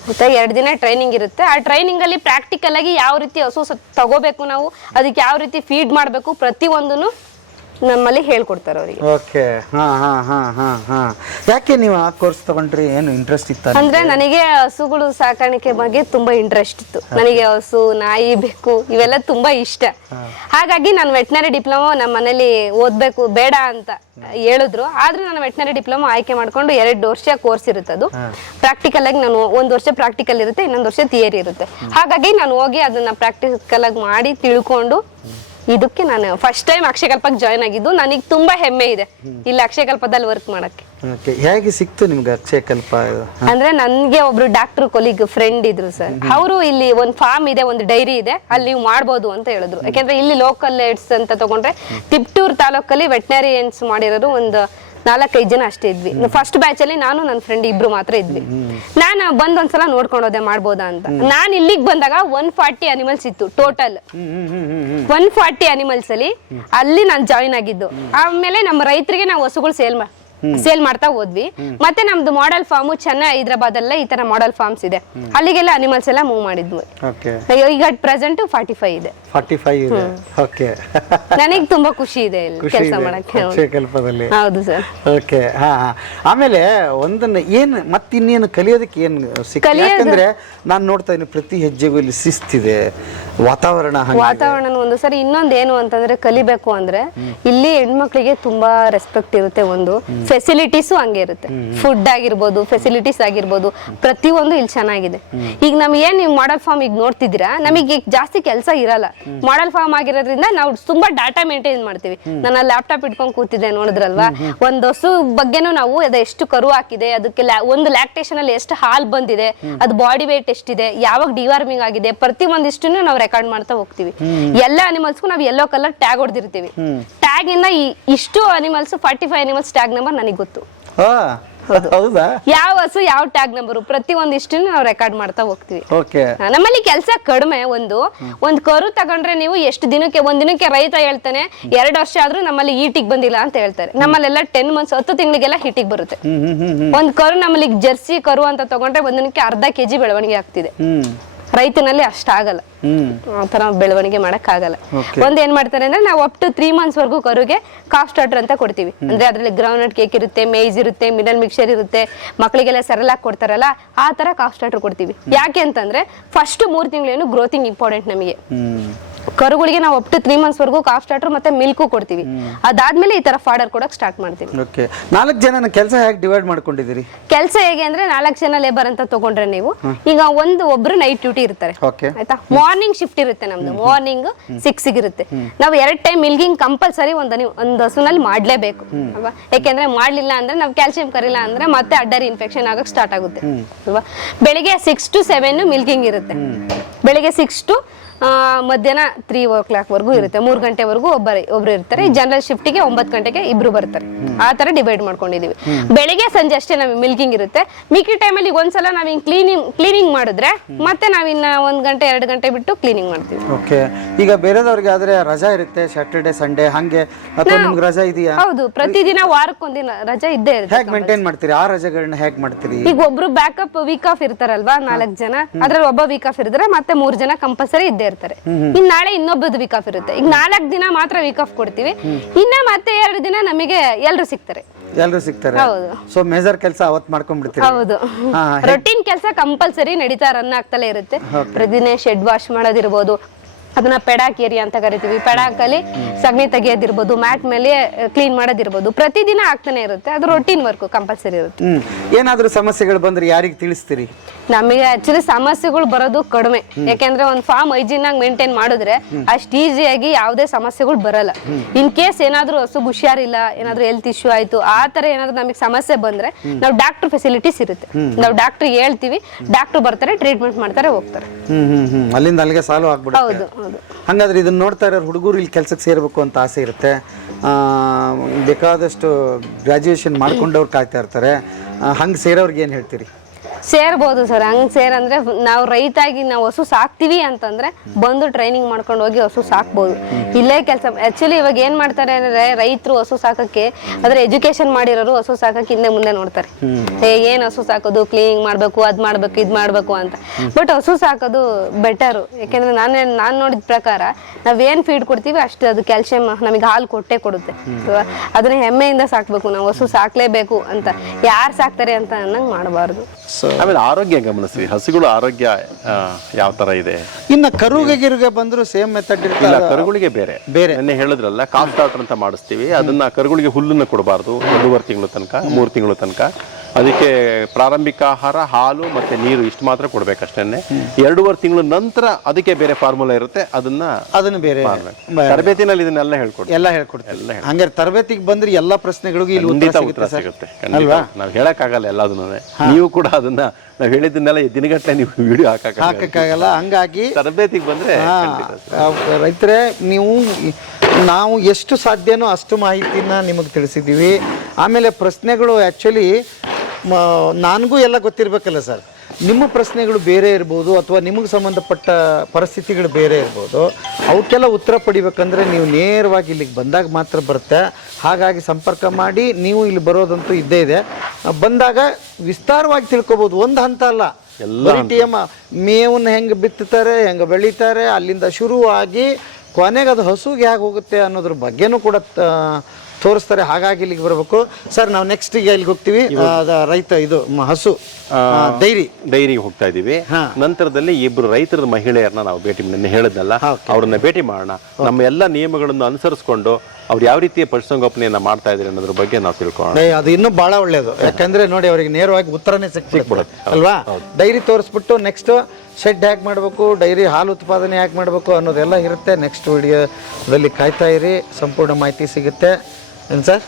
ಮತ್ತೆ 2 ದಿನ ಟ್ರೈನಿಂಗ್ ಇರುತ್ತೆ. ಆ ಟ್ರೈನಿಂಗ್ ಅಲ್ಲಿ ಪ್ರಾಕ್ಟಿಕಲ್ ಆಗಿ ಯಾವ ರೀತಿ ಹಸು ತಗೋಬೇಕು, ನಾವು ಅದಕ್ಕೆ ಯಾವ ರೀತಿ ಫೀಡ್ ಮಾಡ್ಬೇಕು, ಪ್ರತಿಯೊಂದನ್ನು ನಮ್ಮಲ್ಲಿ ಹೇಳ್ಕೊಡ್ತಾರೆ ಅವರಿಗೆ. ಓಕೆ. ಯಾಕೆ ನೀವು ಆ ಕೋರ್ಸ್ ತಗೊಂಡ್ರಿ? ಏನು ಇಂಟ್ರೆಸ್ಟ್ ಇತ್ತ? ಅಂದ್ರೆ ನನಗೆ ಹಸುಗಳು ಸಾಕಾಣಿಕೆ ಬಗ್ಗೆ ತುಂಬಾ ಇಂಟ್ರೆಸ್ಟ್ ಇತ್ತು. ನನಗೆ ಹಸು, ನಾಯಿ, ಬೆಕ್ಕು ಇವೆಲ್ಲ ತುಂಬಾ ಇಷ್ಟ. ಹಾಗಾಗಿ ನಾನು ವೆಟನರಿ ಡಿಪ್ಲೊಮಾ ನಮ್ಮ ಮನೇಲಿ ಓದ್ಬೇಕು ಬೇಡ ಅಂತ ಹೇಳಿದ್ರು. ಆದ್ರೂ ನಾನು ವೆಟನರಿ ಡಿಪ್ಲೊಮಾ ಆಯ್ಕೆ ಮಾಡ್ಕೊಂಡು 2 ವರ್ಷ ಕೋರ್ಸ್ ಇರುತ್ತೆ. ಅದು ಪ್ರಾಕ್ಟಿಕಲ್ ಆಗಿ ನಾನು 1 ವರ್ಷ ಪ್ರಾಕ್ಟಿಕಲ್ ಇರುತ್ತೆ, ಇನ್ನೊಂದು ವರ್ಷ ಥಿಯರಿ ಇರುತ್ತೆ. ಹಾಗಾಗಿ ನಾನು ಹೋಗಿ ಅದನ್ನ ಪ್ರಾಕ್ಟಿಕಲ್ ಆಗಿ ಮಾಡಿ ತಿಳ್ಕೊಂಡು ಇದಕ್ಕೆ ನಾನು ಫಸ್ಟ್ ಟೈಮ್ ಅಕ್ಷಯಕಲ್ಪಕ್ಕೆ ಜಾಯ್ನ್ ಆಗಿದ್ದು. ನನಗೆ ತುಂಬಾ ಹೆಮ್ಮೆ ಇದೆ ಇಲ್ಲಿ ಅಕ್ಷಯಕಲ್ಪದಲ್ಲಿ ವರ್ಕ್ ಮಾಡಕ್ಕೆ. ಹೇಗೆ ಸಿಕ್ತು ನಿಮ್ಗೆ ಅಕ್ಷಯಕಲ್ಪ? ಅಂದ್ರೆ ನನ್ಗೆ ಒಬ್ರು ಡಾಕ್ಟರ್ ಕೊಲೀಗ್ ಫ್ರೆಂಡ್ ಇದ್ರು ಸರ್. ಅವರು ಇಲ್ಲಿ ಒಂದು ಫಾರ್ಮ್ ಇದೆ, ಒಂದು ಡೈರಿ ಇದೆ, ಅಲ್ಲಿ ನೀವು ಮಾಡ್ಬೋದು ಅಂತ ಹೇಳಿದ್ರು. ಯಾಕೆಂದ್ರೆ ಇಲ್ಲಿ ಲೋಕಲ್ ಏಡ್ಸ್ ಅಂತ ತಗೊಂಡ್ರೆ ತಿಪ್ಟೂರ್ ತಾಲೂಕಲ್ಲಿ ವೆಟನರಿಯನ್ಸ್ ಮಾಡಿರೋದು ಒಂದು 4-5 ಜನ ಅಷ್ಟೇ ಇದ್ವಿ. ಫಸ್ಟ್ ಬ್ಯಾಚ್ ಅಲ್ಲಿ ನಾನು ನನ್ನ ಫ್ರೆಂಡ್ ಇಬ್ರು ಮಾತ್ರ ಇದ್ವಿ. ನಾನು ಬಂದ್ ಒಂದ್ಸಲ ನೋಡ್ಕೊಂಡು ಹೋದೆ ಮಾಡ್ಬೋದಾ ಅಂತ. ನಾನು ಇಲ್ಲಿಗೆ ಬಂದಾಗ 140 ಅನಿಮಲ್ಸ್ ಇತ್ತು ಟೋಟಲ್. 140 ಅನಿಮಲ್ಸ್ ಅಲ್ಲಿ ಅಲ್ಲಿ ನಾನು ಜಾಯಿನ್ ಆಗಿದ್ದು. ಆಮೇಲೆ ನಮ್ಮ ರೈತರಿಗೆ ನಾವು ಹಸುಗಳು ಸೇಲ್ ಮಾಡ್ತಾ ಹೋದ್ವಿ. ಮತ್ತೆ ನಮ್ದು ಮಾಡೆಲ್ ಫಾರ್ಮ್ ಚೆನ್ನೈ ಹೈದರಾಬಾದ್ ಅಲ್ಲ ಈ ತರ ಮಾಡೆಲ್ ಫಾರ್ಮ್ಸ್ ಇದೆ, ಅಲ್ಲಿಗೆಲ್ಲ ಅನಿಮಲ್ಸ್ ಎಲ್ಲ ಮೂವ್ ಮಾಡಿದ್ವಿ. ಈಗ ಪ್ರೆಸೆಂಟ್ 45 ಇದೆ. 45 ಇದೆ. ಓಕೆ, ನನಗೆ ತುಂಬಾ ಖುಷಿ ಇದೆ ಇಲ್ಲಿ ಕೆಲಸ ಮಾಡಕ್ಕೆ. ಕಲ್ಪದಲ್ಲಿ. ಹೌದು ಸರ್. ಓಕೆ, ಹಾ. ಆಮೇಲೆ ಒಂದನ್ನ ಏನು ಮತ್ತಿನ್ನೇನು ಕಲಿಯೋದಕ್ಕೆ ಏನು ಸಿಕ್ಕ? ಯಾಕಂದ್ರೆ ನಾನು ನೋಡ್ತಾ ಇದ್ದೀನಿ ಪ್ರತಿ ಹೆಜ್ಜೆಗೂ ಇಲ್ಲಿ ಶಿಸ್ತಿದೆ, ವಾತಾವರಣ ಒಂದು ಸರಿ. ಇನ್ನೊಂದು ಏನು ಅಂತಂದ್ರೆ ಕಲಿಬೇಕು ಅಂದ್ರೆ ಇಲ್ಲಿ ಹೆಣ್ಮಕ್ಳಿಗೆ ತುಂಬಾ ರೆಸ್ಪೆಕ್ಟ್ ಇರುತ್ತೆ. ಒಂದು ಫೆಸಿಲಿಟೀಸು ಹಂಗೆ ಇರುತ್ತೆ, ಫುಡ್ ಆಗಿರ್ಬೋದು, ಫೆಸಿಲಿಟೀಸ್ ಆಗಿರ್ಬೋದು, ಪ್ರತಿಯೊಂದು ಇಲ್ಲಿ ಚೆನ್ನಾಗಿದೆ. ಈಗ ನಮ್ಗೆ ಏನ್ ನೀವು ಮಾಡೆಲ್ ಫಾರ್ಮ್ ಈಗ ನೋಡ್ತಿದ್ದೀರಾ, ನಮಗೆ ಜಾಸ್ತಿ ಕೆಲಸ ಇರಲ್ಲ. ಮಾಡೆಲ್ ಫಾರ್ಮ್ ಆಗಿರೋದ್ರಿಂದ ನಾವು ತುಂಬಾ ಡಾಟಾ ಮೇಂಟೈನ್ ಮಾಡ್ತೀವಿ. ನಾನು ಲ್ಯಾಪ್ಟಾಪ್ ಇಟ್ಕೊಂಡು ಕೂತಿದ್ದೆ ನೋಡಿದ್ರಲ್ವಾ, ಒಂದ್ ಹಸು ಬಗ್ಗೆನೂ ನಾವು ಅದು ಎಷ್ಟು ಕರು ಹಾಕಿದೆ, ಅದಕ್ಕೆ ಒಂದು ಲ್ಯಾಕ್ಟೇಷನ್ ಅಲ್ಲಿ ಎಷ್ಟು ಹಾಲ್ ಬಂದಿದೆ, ಅದು ಬಾಡಿ ವೇಟ್ ಎಷ್ಟಿದೆ, ಯಾವಾಗ ಡಿವಾರ್ಮಿಂಗ್ ಆಗಿದೆ, ಪ್ರತಿ ಒಂದಿಷ್ಟು ನಾವು ರೆಕಾರ್ಡ್ ಮಾಡ್ತಾ ಹೋಗ್ತೀವಿ. ಎಲ್ಲ ಅನಿಮಲ್ಸ್ಗೂ ನಾವು ಯೆಲ್ಲೋ ಕಲರ್ ಟ್ಯಾಗ್ ಹೊಡೆದಿರ್ತೀವಿ. ಟ್ಯಾಗ್ ಇಂದ ಇಷ್ಟು ಅನಿಮಲ್ಸ್ 45 ಅನಿಮಲ್ಸ್ ಟ್ಯಾಗ್ ನಂಬರ್ ನನಗೆ ಗೊತ್ತು. ಹೌದಾ? ಯಾವ ಹಸು ಯಾವ ಟ್ಯಾಗ್ ನಂಬರ್ ಪ್ರತಿ ಒಂದಿಷ್ಟು ನಾವು ರೆಕಾರ್ಡ್ ಮಾಡ್ತಾ ಹೋಗ್ತೀವಿ. ಓಕೆ. ನಮ್ಮಲ್ಲಿ ಕೆಲಸ ಕಡಿಮೆ. ಒಂದು ಕರು ತಗೊಂಡ್ರೆ ನೀವು ಎಷ್ಟು ದಿನಕ್ಕೆ, ಒಂದ್ ದಿನಕ್ಕೆ ರೈತ ಹೇಳ್ತಾನೆ 2 ವರ್ಷ ಆದ್ರೂ ನಮ್ಮಲ್ಲಿ ಈಟಿಗೆ ಬಂದಿಲ್ಲ ಅಂತ ಹೇಳ್ತಾರೆ. ನಮ್ಮಲ್ಲೆಲ್ಲ 10 ಮಂತ್ಸ್ 10 ತಿಂಗಳಿಗೆಲ್ಲ ಹೀಟಿಗೆ ಬರುತ್ತೆ. ಒಂದ್ ಕರು ನಮ್ಮಲ್ಲಿ ಜರ್ಸಿ ಕರು ಅಂತ ತಗೊಂಡ್ರೆ ಒಂದ್ ದಿನಕ್ಕೆ ಅರ್ಧ ಕೆಜಿ ಬೆಳವಣಿಗೆ ಆಗ್ತಿದೆ. ರೈತನಲ್ಲಿ ಅಷ್ಟಾಗಲ್ಲ, ಆತರ ಬೆಳವಣಿಗೆ ಮಾಡಕ್ ಆಗಲ್ಲ. ಒಂದ್ ಏನ್ ಮಾಡ್ತಾರೆ ಅಂದ್ರೆ ನಾವು ಅಪ್ ಟು 3 ಮಂತ್ಸ್ ವರ್ಗು ಕರುಗೆ ಕಾಫ್ ಸ್ಟಾರ್ಟರ್ ಅಂತ ಕೊಡ್ತೀವಿ. ಅಂದ್ರೆ ಅದ್ರಲ್ಲಿ ಗ್ರೌಂಡ್ ನಟ್ ಕೇಕ್ ಇರುತ್ತೆ, ಮೇಜ್ ಇರುತ್ತೆ, ಮಿಡಲ್ ಮಿಕ್ಸರ್ ಇರುತ್ತೆ, ಮಕ್ಕಳಿಗೆಲ್ಲ ಸೆರಲಾಕ್ ಕೊಡ್ತಾರಲ್ಲ ಆ ತರ ಕಾಫ್ ಸ್ಟಾರ್ಟರ್ ಕೊಡ್ತೀವಿ. ಯಾಕೆ ಅಂತಂದ್ರೆ ಫಸ್ಟ್ 3 ತಿಂಗಳೇನು ಗ್ರೋತಿಂಗ್ ಇಂಪಾರ್ಟೆಂಟ್ ನಮಗೆ. ಕರುಗಳಿಗೆ ನಾವು ಅಪ್ ಟು 3 ಮಂತ್ಸ್ ವರ್ಗು ಕಾಫ್ ಸ್ಟಾರ್ಟರ್ ಮತ್ತೆ ಮಿಲ್ಕು ಕೊಡ್ತೀವಿ. ಅದಾದ್ಮೇಲೆ ಈ ತರ ಫಾಡರ್ ಕೊಡಕ್ ಸ್ಟಾರ್ಟ್ ಮಾಡ್ತೀವಿ. ಓಕೆ. 4 ಜನ ಕೆಲಸ ಹೇಗೆ ಡಿವೈಡ್ ಮಾಡ್ಕೊಂಡಿದ್ದೀರಿ? ಕೆಲಸ ಹೇಗೆ ಅಂದ್ರೆ 4 ಜನ ಲೇಬರ್ ಅಂತ ತಗೊಂಡ್ರೆ ನೀವು ಈಗ ಒಬ್ರು ನೈಟ್ ಡ್ಯೂಟಿ ಇರ್ತಾರೆ, ಆಯ್ತಾ. ಮಾರ್ನಿಂಗ್ ಶಿಫ್ಟ್ ಇರುತ್ತೆ ನಮ್ದು, ಮಾರ್ನಿಂಗ್ 6 ಇರುತ್ತೆ. ನಾವು 2 ಟೈಮ್ ಮಿಲ್ಕಿಂಗ್ ಕಂಪಲ್ಸರಿ ಒಂದು ಹಸುನಲ್ಲಿ ಮಾಡ್ಲೇಬೇಕು ಅಲ್ವಾ. ಯಾಕೆಂದ್ರೆ ಮಾಡ್ಲಿಲ್ಲ ಅಂದ್ರೆ ನಾವು ಕ್ಯಾಲ್ಸಿಯಂ ಕರಿಲ್ಲ ಅಂದ್ರೆ ಮತ್ತೆ ಅಡ್ಡರಿ ಇನ್ಫೆಕ್ಷನ್ ಆಗಕ್ ಸ್ಟಾರ್ಟ್ ಆಗುತ್ತೆ ಅಲ್ವಾ. ಬೆಳಿಗ್ಗೆ 6 to 7 ಮಿಲ್ಕಿಂಗ್ ಇರುತ್ತೆ. ಬೆಳಿಗ್ಗೆ 6 to ಮಧ್ಯಾಹ್ನ 3 o'clock ವರ್ಗೂ ಇರುತ್ತೆ. 3 ಗಂಟೆವರೆಗೂ ಒಬ್ರು ಇರ್ತಾರೆ. ಜನರಲ್ ಶಿಫ್ಟಿಗೆ 9 ಗಂಟೆಗೆ ಇಬ್ರು ಬರ್ತಾರೆ. ಆ ತರ ಡಿವೈಡ್ ಮಾಡ್ಕೊಂಡಿದೀವಿ. ಬೆಳಿಗ್ಗೆ ಸಂಜೆ ಅಷ್ಟೇ ನಮಗೆ ಮಿಲ್ಕಿಂಗ್ ಇರುತ್ತೆ. ಮಿಕ್ಕಿ ಟೈಮಲ್ಲಿ ಒಂದ್ಸಲ ನಾವ್ ಹಿಂಗ್ ಕ್ಲೀನಿಂಗ್ ಮಾಡಿದ್ರೆ ಮತ್ತೆ ನಾವಿನ್ನ 1 ಗಂಟೆ 2 ಗಂಟೆ ಬಿಟ್ಟು ಕ್ಲೀನಿಂಗ್ ಮಾಡ್ತೀವಿ. ಓಕೆ. ಈಗ ಬೇರೆದವ್ರಿಗೆ ಆದ್ರೆ ರಜಾ ಇರುತ್ತೆ, ಸ್ಯಾಟರ್ಡೆ ಸಂಡೇ ಹಂಗೆ, ಅಥವಾ ನಿಮ್ಗೆ ರಜಾ ಇದೆಯಾ? ಹೌದು, ಪ್ರತಿದಿನ ವಾರಕ್ಕೊಂದಿನ ರಜಾ ಇದ್ದೇ ಇರುತ್ತೆ. ಹೇಗೆ ಮೇಂಟೈನ್ ಮಾಡ್ತೀರಿ ಆ ರಜೆಗಳನ್ನ? ಹೇಗೆ ಮಾಡ್ತೀರಿ? ಈಗ ಒಬ್ರು ಬ್ಯಾಕಪ್ ವೀಕ್ ಆಫ್ ಇರ್ತಾರಲ್ವಾ, 4 ಜನ, ಅದ್ರಲ್ಲಿ ಒಬ್ಬ ವೀಕ್ ಆಫ್ ಇರ್ತಾರೆ, ಮತ್ತೆ 3 ಜನ ಕಂಪಲ್ಸರಿ ಇದ್ದೇ ಇರ್ತಾರೆ. ಇನ್ ನಾಳೆ ಇನ್ನೊಬ್ಬದು ವೀಕ್ ಆಫ್ ಇರುತ್ತೆ. ಈಗ 4 ದಿನ ಮಾತ್ರ ವೀಕ್ ಆಫ್ ಕೊಡ್ತೀವಿ. ಇನ್ನ ಮತ್ತೆ 2 ದಿನ ನಮಗೆ ಎಲ್ರು ಸಿಗ್ತಾರೆ. ಹೌದು. ಸೊ ಮೇಜರ್ ಕೆಲಸ ಅವತ್ತು ಮಾಡ್ಕೊಂಡ್ಬಿಡ್ತೀವಿ. ಹೌದು, ರೊಟೀನ್ ಕೆಲಸ ಕಂಪಲ್ಸರಿ ನಡೀತಾ ರನ್ ಆಗ್ತಲೇ ಇರುತ್ತೆ. ಪ್ರತಿದಿನ ಶೆಡ್ ವಾಶ್ ಮಾಡೋದಿರ್ಬೋದು, ಅದನ್ನ ಪೆಡಾಕ್ ಏರಿಯಾ ಅಂತ ಕರಿತೀವಿ. ಪೆಡಾಕಲ್ಲಿ ಸಗಣಿ ತೆಗೆಯೋದಿರ್ಬೋದು, ಮ್ಯಾಟ್ ಮೇಲೆ ಕ್ಲೀನ್ ಮಾಡೋದಿರ್ಬೋದು, ಪ್ರತಿದಿನ ಆಗ್ತಾನೆ ಇರುತ್ತೆ. ಅದು ರೊಟೀನ್ ವರ್ಕ್ ಕಂಪಲ್ಸರಿ ಇರುತ್ತೆ. ಏನಾದ್ರೂ ಸಮಸ್ಯೆಗಳು ಬಂದ್ರೆ ಯಾರಿಗೆ ತಿಳಿಸ್ತೀರಿ? ನಮಗೆ ಆಕ್ಚುಲಿ ಸಮಸ್ಯೆಗಳು ಬರೋದು ಕಡಿಮೆ. ಯಾಕೆಂದ್ರೆ ಒಂದು ಫಾರ್ಮ್ ಹೈಜೀನ್ ಆಗಿ ಮೇಂಟೈನ್ ಮಾಡಿದ್ರೆ ಅಷ್ಟು ಈಸಿಯಾಗಿ ಯಾವುದೇ ಸಮಸ್ಯೆಗಳು ಬರಲ್ಲ. ಇನ್ ಕೇಸ್ ಏನಾದ್ರೂ ಹಸು ಹುಷಾರಿಲ್ಲ, ಏನಾದ್ರೂ ಹೆಲ್ತ್ ಇಶ್ಯೂ ಆಯ್ತು, ಆ ತರ ಏನಾದ್ರೂ ನಮಗೆ ಸಮಸ್ಯೆ ಬಂದ್ರೆ ನಾವು ಡಾಕ್ಟರ್ ಫೆಸಿಲಿಟೀಸ್ ಇರುತ್ತೆ. ನಾವು ಡಾಕ್ಟರ್ ಹೇಳ್ತೀವಿ, ಡಾಕ್ಟರ್ ಬರ್ತಾರೆ, ಟ್ರೀಟ್ಮೆಂಟ್ ಮಾಡ್ತಾರೆ, ಹೋಗ್ತಾರೆ. ಅಲ್ಲಿಂದ ಅಲ್ಲಿಗೆ ಸಾಲ್ವ್ ಆಗ್ಬಿಡುತ್ತೆ. ಹೌದು. ಹಂಗಾದ್ರೆ ಇದನ್ನ ನೋಡ್ತಾ ಇರೋ ಹುಡುಗರು ಇಲ್ಲಿ ಕೆಲ್ಸಕ್ಕೆ ಸೇರ್ಬೇಕು ಅಂತ ಆಸೆ ಇರುತ್ತೆ. ಬೇಕಾದಷ್ಟು ಗ್ರಾಜುಯೇಷನ್ ಮಾಡ್ಕೊಂಡವ್ರು ಕಾಯ್ತಾ ಇರ್ತಾರೆ. ಹಂಗೆ ಸೇರೋರ್ಗೆ ಏನು ಹೇಳ್ತೀರಿ? ಸೇರ್ಬೋದು ಸರ್. ಹಂಗ್ ಸೇರಂದ್ರೆ ನಾವು ರೈತಾಗಿ ನಾವು ಹಸು ಸಾಕ್ತಿವಿ ಅಂತಂದ್ರೆ ಬಂದು ಟ್ರೈನಿಂಗ್ ಮಾಡ್ಕೊಂಡು ಹೋಗಿ ಹಸು ಸಾಕ್ಬೋದು. ಇಲ್ಲೇ ಕೆಲಸ ಆಕ್ಚುಲಿ ಇವಾಗ ಏನ್ ಮಾಡ್ತಾರೆ ಅಂದ್ರೆ ರೈತರು ಹಸು ಸಾಕಕ್ಕೆ, ಅದ್ರ ಎಜುಕೇಶನ್ ಮಾಡಿರೋರು ಹಸು ಸಾಕಕ್ಕೆ ಹಿಂದೆ ಮುಂದೆ ನೋಡ್ತಾರೆ. ಏನ್ ಹಸು ಸಾಕೋದು, ಕ್ಲೀನಿಂಗ್ ಮಾಡ್ಬೇಕು, ಅದ್ ಮಾಡ್ಬೇಕು, ಇದ್ ಮಾಡ್ಬೇಕು ಅಂತ. ಬಟ್ ಹಸು ಸಾಕೋದು ಬೆಟರು. ಯಾಕೆಂದ್ರೆ ನಾನ್ ನೋಡಿದ ಪ್ರಕಾರ ನಾವೇನ್ ಫೀಡ್ ಕೊಡ್ತೀವಿ ಅಷ್ಟು ಅದು ಕ್ಯಾಲ್ಸಿಯಂ ನಮಗೆ ಹಾಲು ಕೊಟ್ಟೆ ಕೊಡುತ್ತೆ. ಅದನ್ನ ಹೆಮ್ಮೆಯಿಂದ ಸಾಕ್ಬೇಕು ನಾವು. ಹಸು ಸಾಕ್ಲೇಬೇಕು ಅಂತ ಯಾರು ಸಾಕ್ತಾರೆ ಅಂತ ಅನ್ನಂಗ್ ಮಾಡಬಾರ್ದು. ಆಮೇಲೆ ಆರೋಗ್ಯ ಗಮನಿಸ್ತೀವಿ, ಹಸುಗಳು ಆರೋಗ್ಯ ಯಾವ ತರ ಇದೆ. ಇನ್ನ ಕರುಗೆ ಬಂದ್ರು ಸೇಮ್ ಮೆಥಡ್ ಇಲ್ಲ, ಕರುಗಳಿಗೆ ಬೇರೆ ನೆನ್ನೆ ಹೇಳಿದ್ರಲ್ಲ, ಕಾಫ್ ಸ್ಟಾರ್ಟರ್ ಅಂತ ಮಾಡಿಸ್ತೀವಿ. ಅದನ್ನ ಕರುಗಳಿಗೆ ಹುಲ್ಲನ್ನ ಕೊಡಬಾರ್ದು 2.5 ತಿಂಗಳು ತನಕ, 3 ತಿಂಗಳು ತನಕ. ಅದಕ್ಕೆ ಪ್ರಾರಂಭಿಕ ಆಹಾರ ಹಾಲು ಮತ್ತೆ ನೀರು ಇಷ್ಟು ಮಾತ್ರ ಕೊಡ್ಬೇಕಷ್ಟೇನೆ. 2.5 ತಿಂಗಳ ನಂತರ ಅದಕ್ಕೆ ಬೇರೆ ಫಾರ್ಮುಲಾ ಇರುತ್ತೆ, ಅದನ್ನ ಬೇರೆ ತರಬೇತಿನಲ್ಲಿ ಇದನ್ನೆಲ್ಲ ಹೇಳ್ಕೊಡ್ತೀವಿ. ಹಂಗಾರೆ ತರಬೇತಿಗೆ ಬಂದ್ರೆ ಎಲ್ಲಾ ಪ್ರಶ್ನೆಗಳಿಗೂ ಇಲ್ಲಿ ಉತ್ತರ ಸಿಗುತ್ತೆ. ನಾವು ಹೇಳಕ್ಕಾಗಲ್ಲ ಎಲ್ಲದನ್ನ. ನೀವು ಕೂಡ ಅದನ್ನ ನಾವ್ ಹೇಳಿದ್ದನ್ನೆಲ್ಲ ದಿನಗಟ್ಟಲೆ ನೀವು ವಿಡಿಯೋ ಹಾಕಕ್ಕಾಗಲ್ಲ. ಹಂಗಾಗಿ ತರಬೇತಿಗೆ ಬಂದ್ರೆ ರೈತರೇ ನೀವು ನಾವು ಎಷ್ಟು ಸಾಧ್ಯನೋ ಅಷ್ಟು ಮಾಹಿತಿನ ನಿಮಗೆ ತಿಳಿಸಿದ್ದೀವಿ. ಆಮೇಲೆ ಪ್ರಶ್ನೆಗಳು ಆ್ಯಕ್ಚುಲಿ ನನಗೂ ಎಲ್ಲ ಗೊತ್ತಿರಬೇಕಲ್ಲ ಸರ್. ನಿಮ್ಮ ಪ್ರಶ್ನೆಗಳು ಬೇರೆ ಇರ್ಬೋದು ಅಥವಾ ನಿಮಗೆ ಸಂಬಂಧಪಟ್ಟ ಪರಿಸ್ಥಿತಿಗಳು ಬೇರೆ ಇರ್ಬೋದು. ಅವಕ್ಕೆಲ್ಲ ಉತ್ತರ ಪಡಿಬೇಕಂದ್ರೆ ನೀವು ನೇರವಾಗಿ ಇಲ್ಲಿಗೆ ಬಂದಾಗ ಮಾತ್ರ ಬರುತ್ತೆ. ಹಾಗಾಗಿ ಸಂಪರ್ಕ ಮಾಡಿ. ನೀವು ಇಲ್ಲಿ ಬರೋದಂತೂ ಇದ್ದೇ ಇದೆ. ಬಂದಾಗ ವಿಸ್ತಾರವಾಗಿ ತಿಳ್ಕೊಬೋದು. ಒಂದು ಹಂತ ಅಲ್ಲ, ಬರೀ ಮೇವನ್ನ ಹೆಂಗೆ ಬಿತ್ತುತ್ತಾರೆ, ಹೆಂಗೆ ಬೆಳೀತಾರೆ, ಅಲ್ಲಿಂದ ಶುರುವಾಗಿ ಕೊನೆಗೆ ಅದು ಹಸುಗೆ ಹೇಗೆ ಹೋಗುತ್ತೆ ಅನ್ನೋದ್ರ ಬಗ್ಗೆನೂ ಕೂಡ ತೋರಿಸ್ತಾರೆ. ಹಾಗಾಗಿ ಇಲ್ಲಿಗೆ ಬರಬೇಕು ಸರ್. ನಾವು ನೆಕ್ಸ್ಟ್ ಈಗ ಇಲ್ಲಿಗೆ ಹೋಗ್ತೀವಿ. ರೈತ ಇದು ಹಸು ಡೈರಿಗೆ ಹೋಗ್ತಾ ಇದೀವಿ. ನಂತರದಲ್ಲಿ ಇಬ್ರು ರೈತರ ಮಹಿಳೆಯರನ್ನ ನಾವು ಭೇಟಿ ಹೇಳಿದ್ನಲ್ಲ, ಅವ್ರನ್ನ ಭೇಟಿ ಮಾಡೋಣ. ನಮ್ಮ ಎಲ್ಲ ನಿಯಮಗಳನ್ನು ಅನುಸರಿಸ್ಕೊಂಡು ಅವ್ರು ಯಾವ ರೀತಿಯ ಪಶುಸಂಗೋಪನೆಯನ್ನ ಮಾಡ್ತಾ ಇದ್ದಾರೆ ಅನ್ನೋದ್ರ ಬಗ್ಗೆ ನಾವು ತಿಳ್ಕೊಳ್ಳೋಣ. ಅದು ಇನ್ನೂ ಬಹಳ ಒಳ್ಳೇದು. ಯಾಕಂದ್ರೆ ನೋಡಿ ಅವರಿಗೆ ನೇರವಾಗಿ ಉತ್ತರನೇ ಸಿಕ್ಬಿಡುತ್ತೆ ಅಲ್ವಾ. ಡೈರಿ ತೋರಿಸ್ಬಿಟ್ಟು ನೆಕ್ಸ್ಟ್ ಶೆಡ್ ಹ್ಯಾಕ್ ಮಾಡಬೇಕು, ಡೈರಿ ಹಾಲು ಉತ್ಪಾದನೆ ಹ್ಯಾಕ್ ಮಾಡಬೇಕು ಅನ್ನೋದೆಲ್ಲ ಇರುತ್ತೆ. ನೆಕ್ಸ್ಟ್ ವಿಡಿಯೋದಲ್ಲಿ ಕಾಯ್ತಾ ಇರಿ, ಸಂಪೂರ್ಣ ಮಾಹಿತಿ ಸಿಗುತ್ತೆ. ಏನು ಸರ್?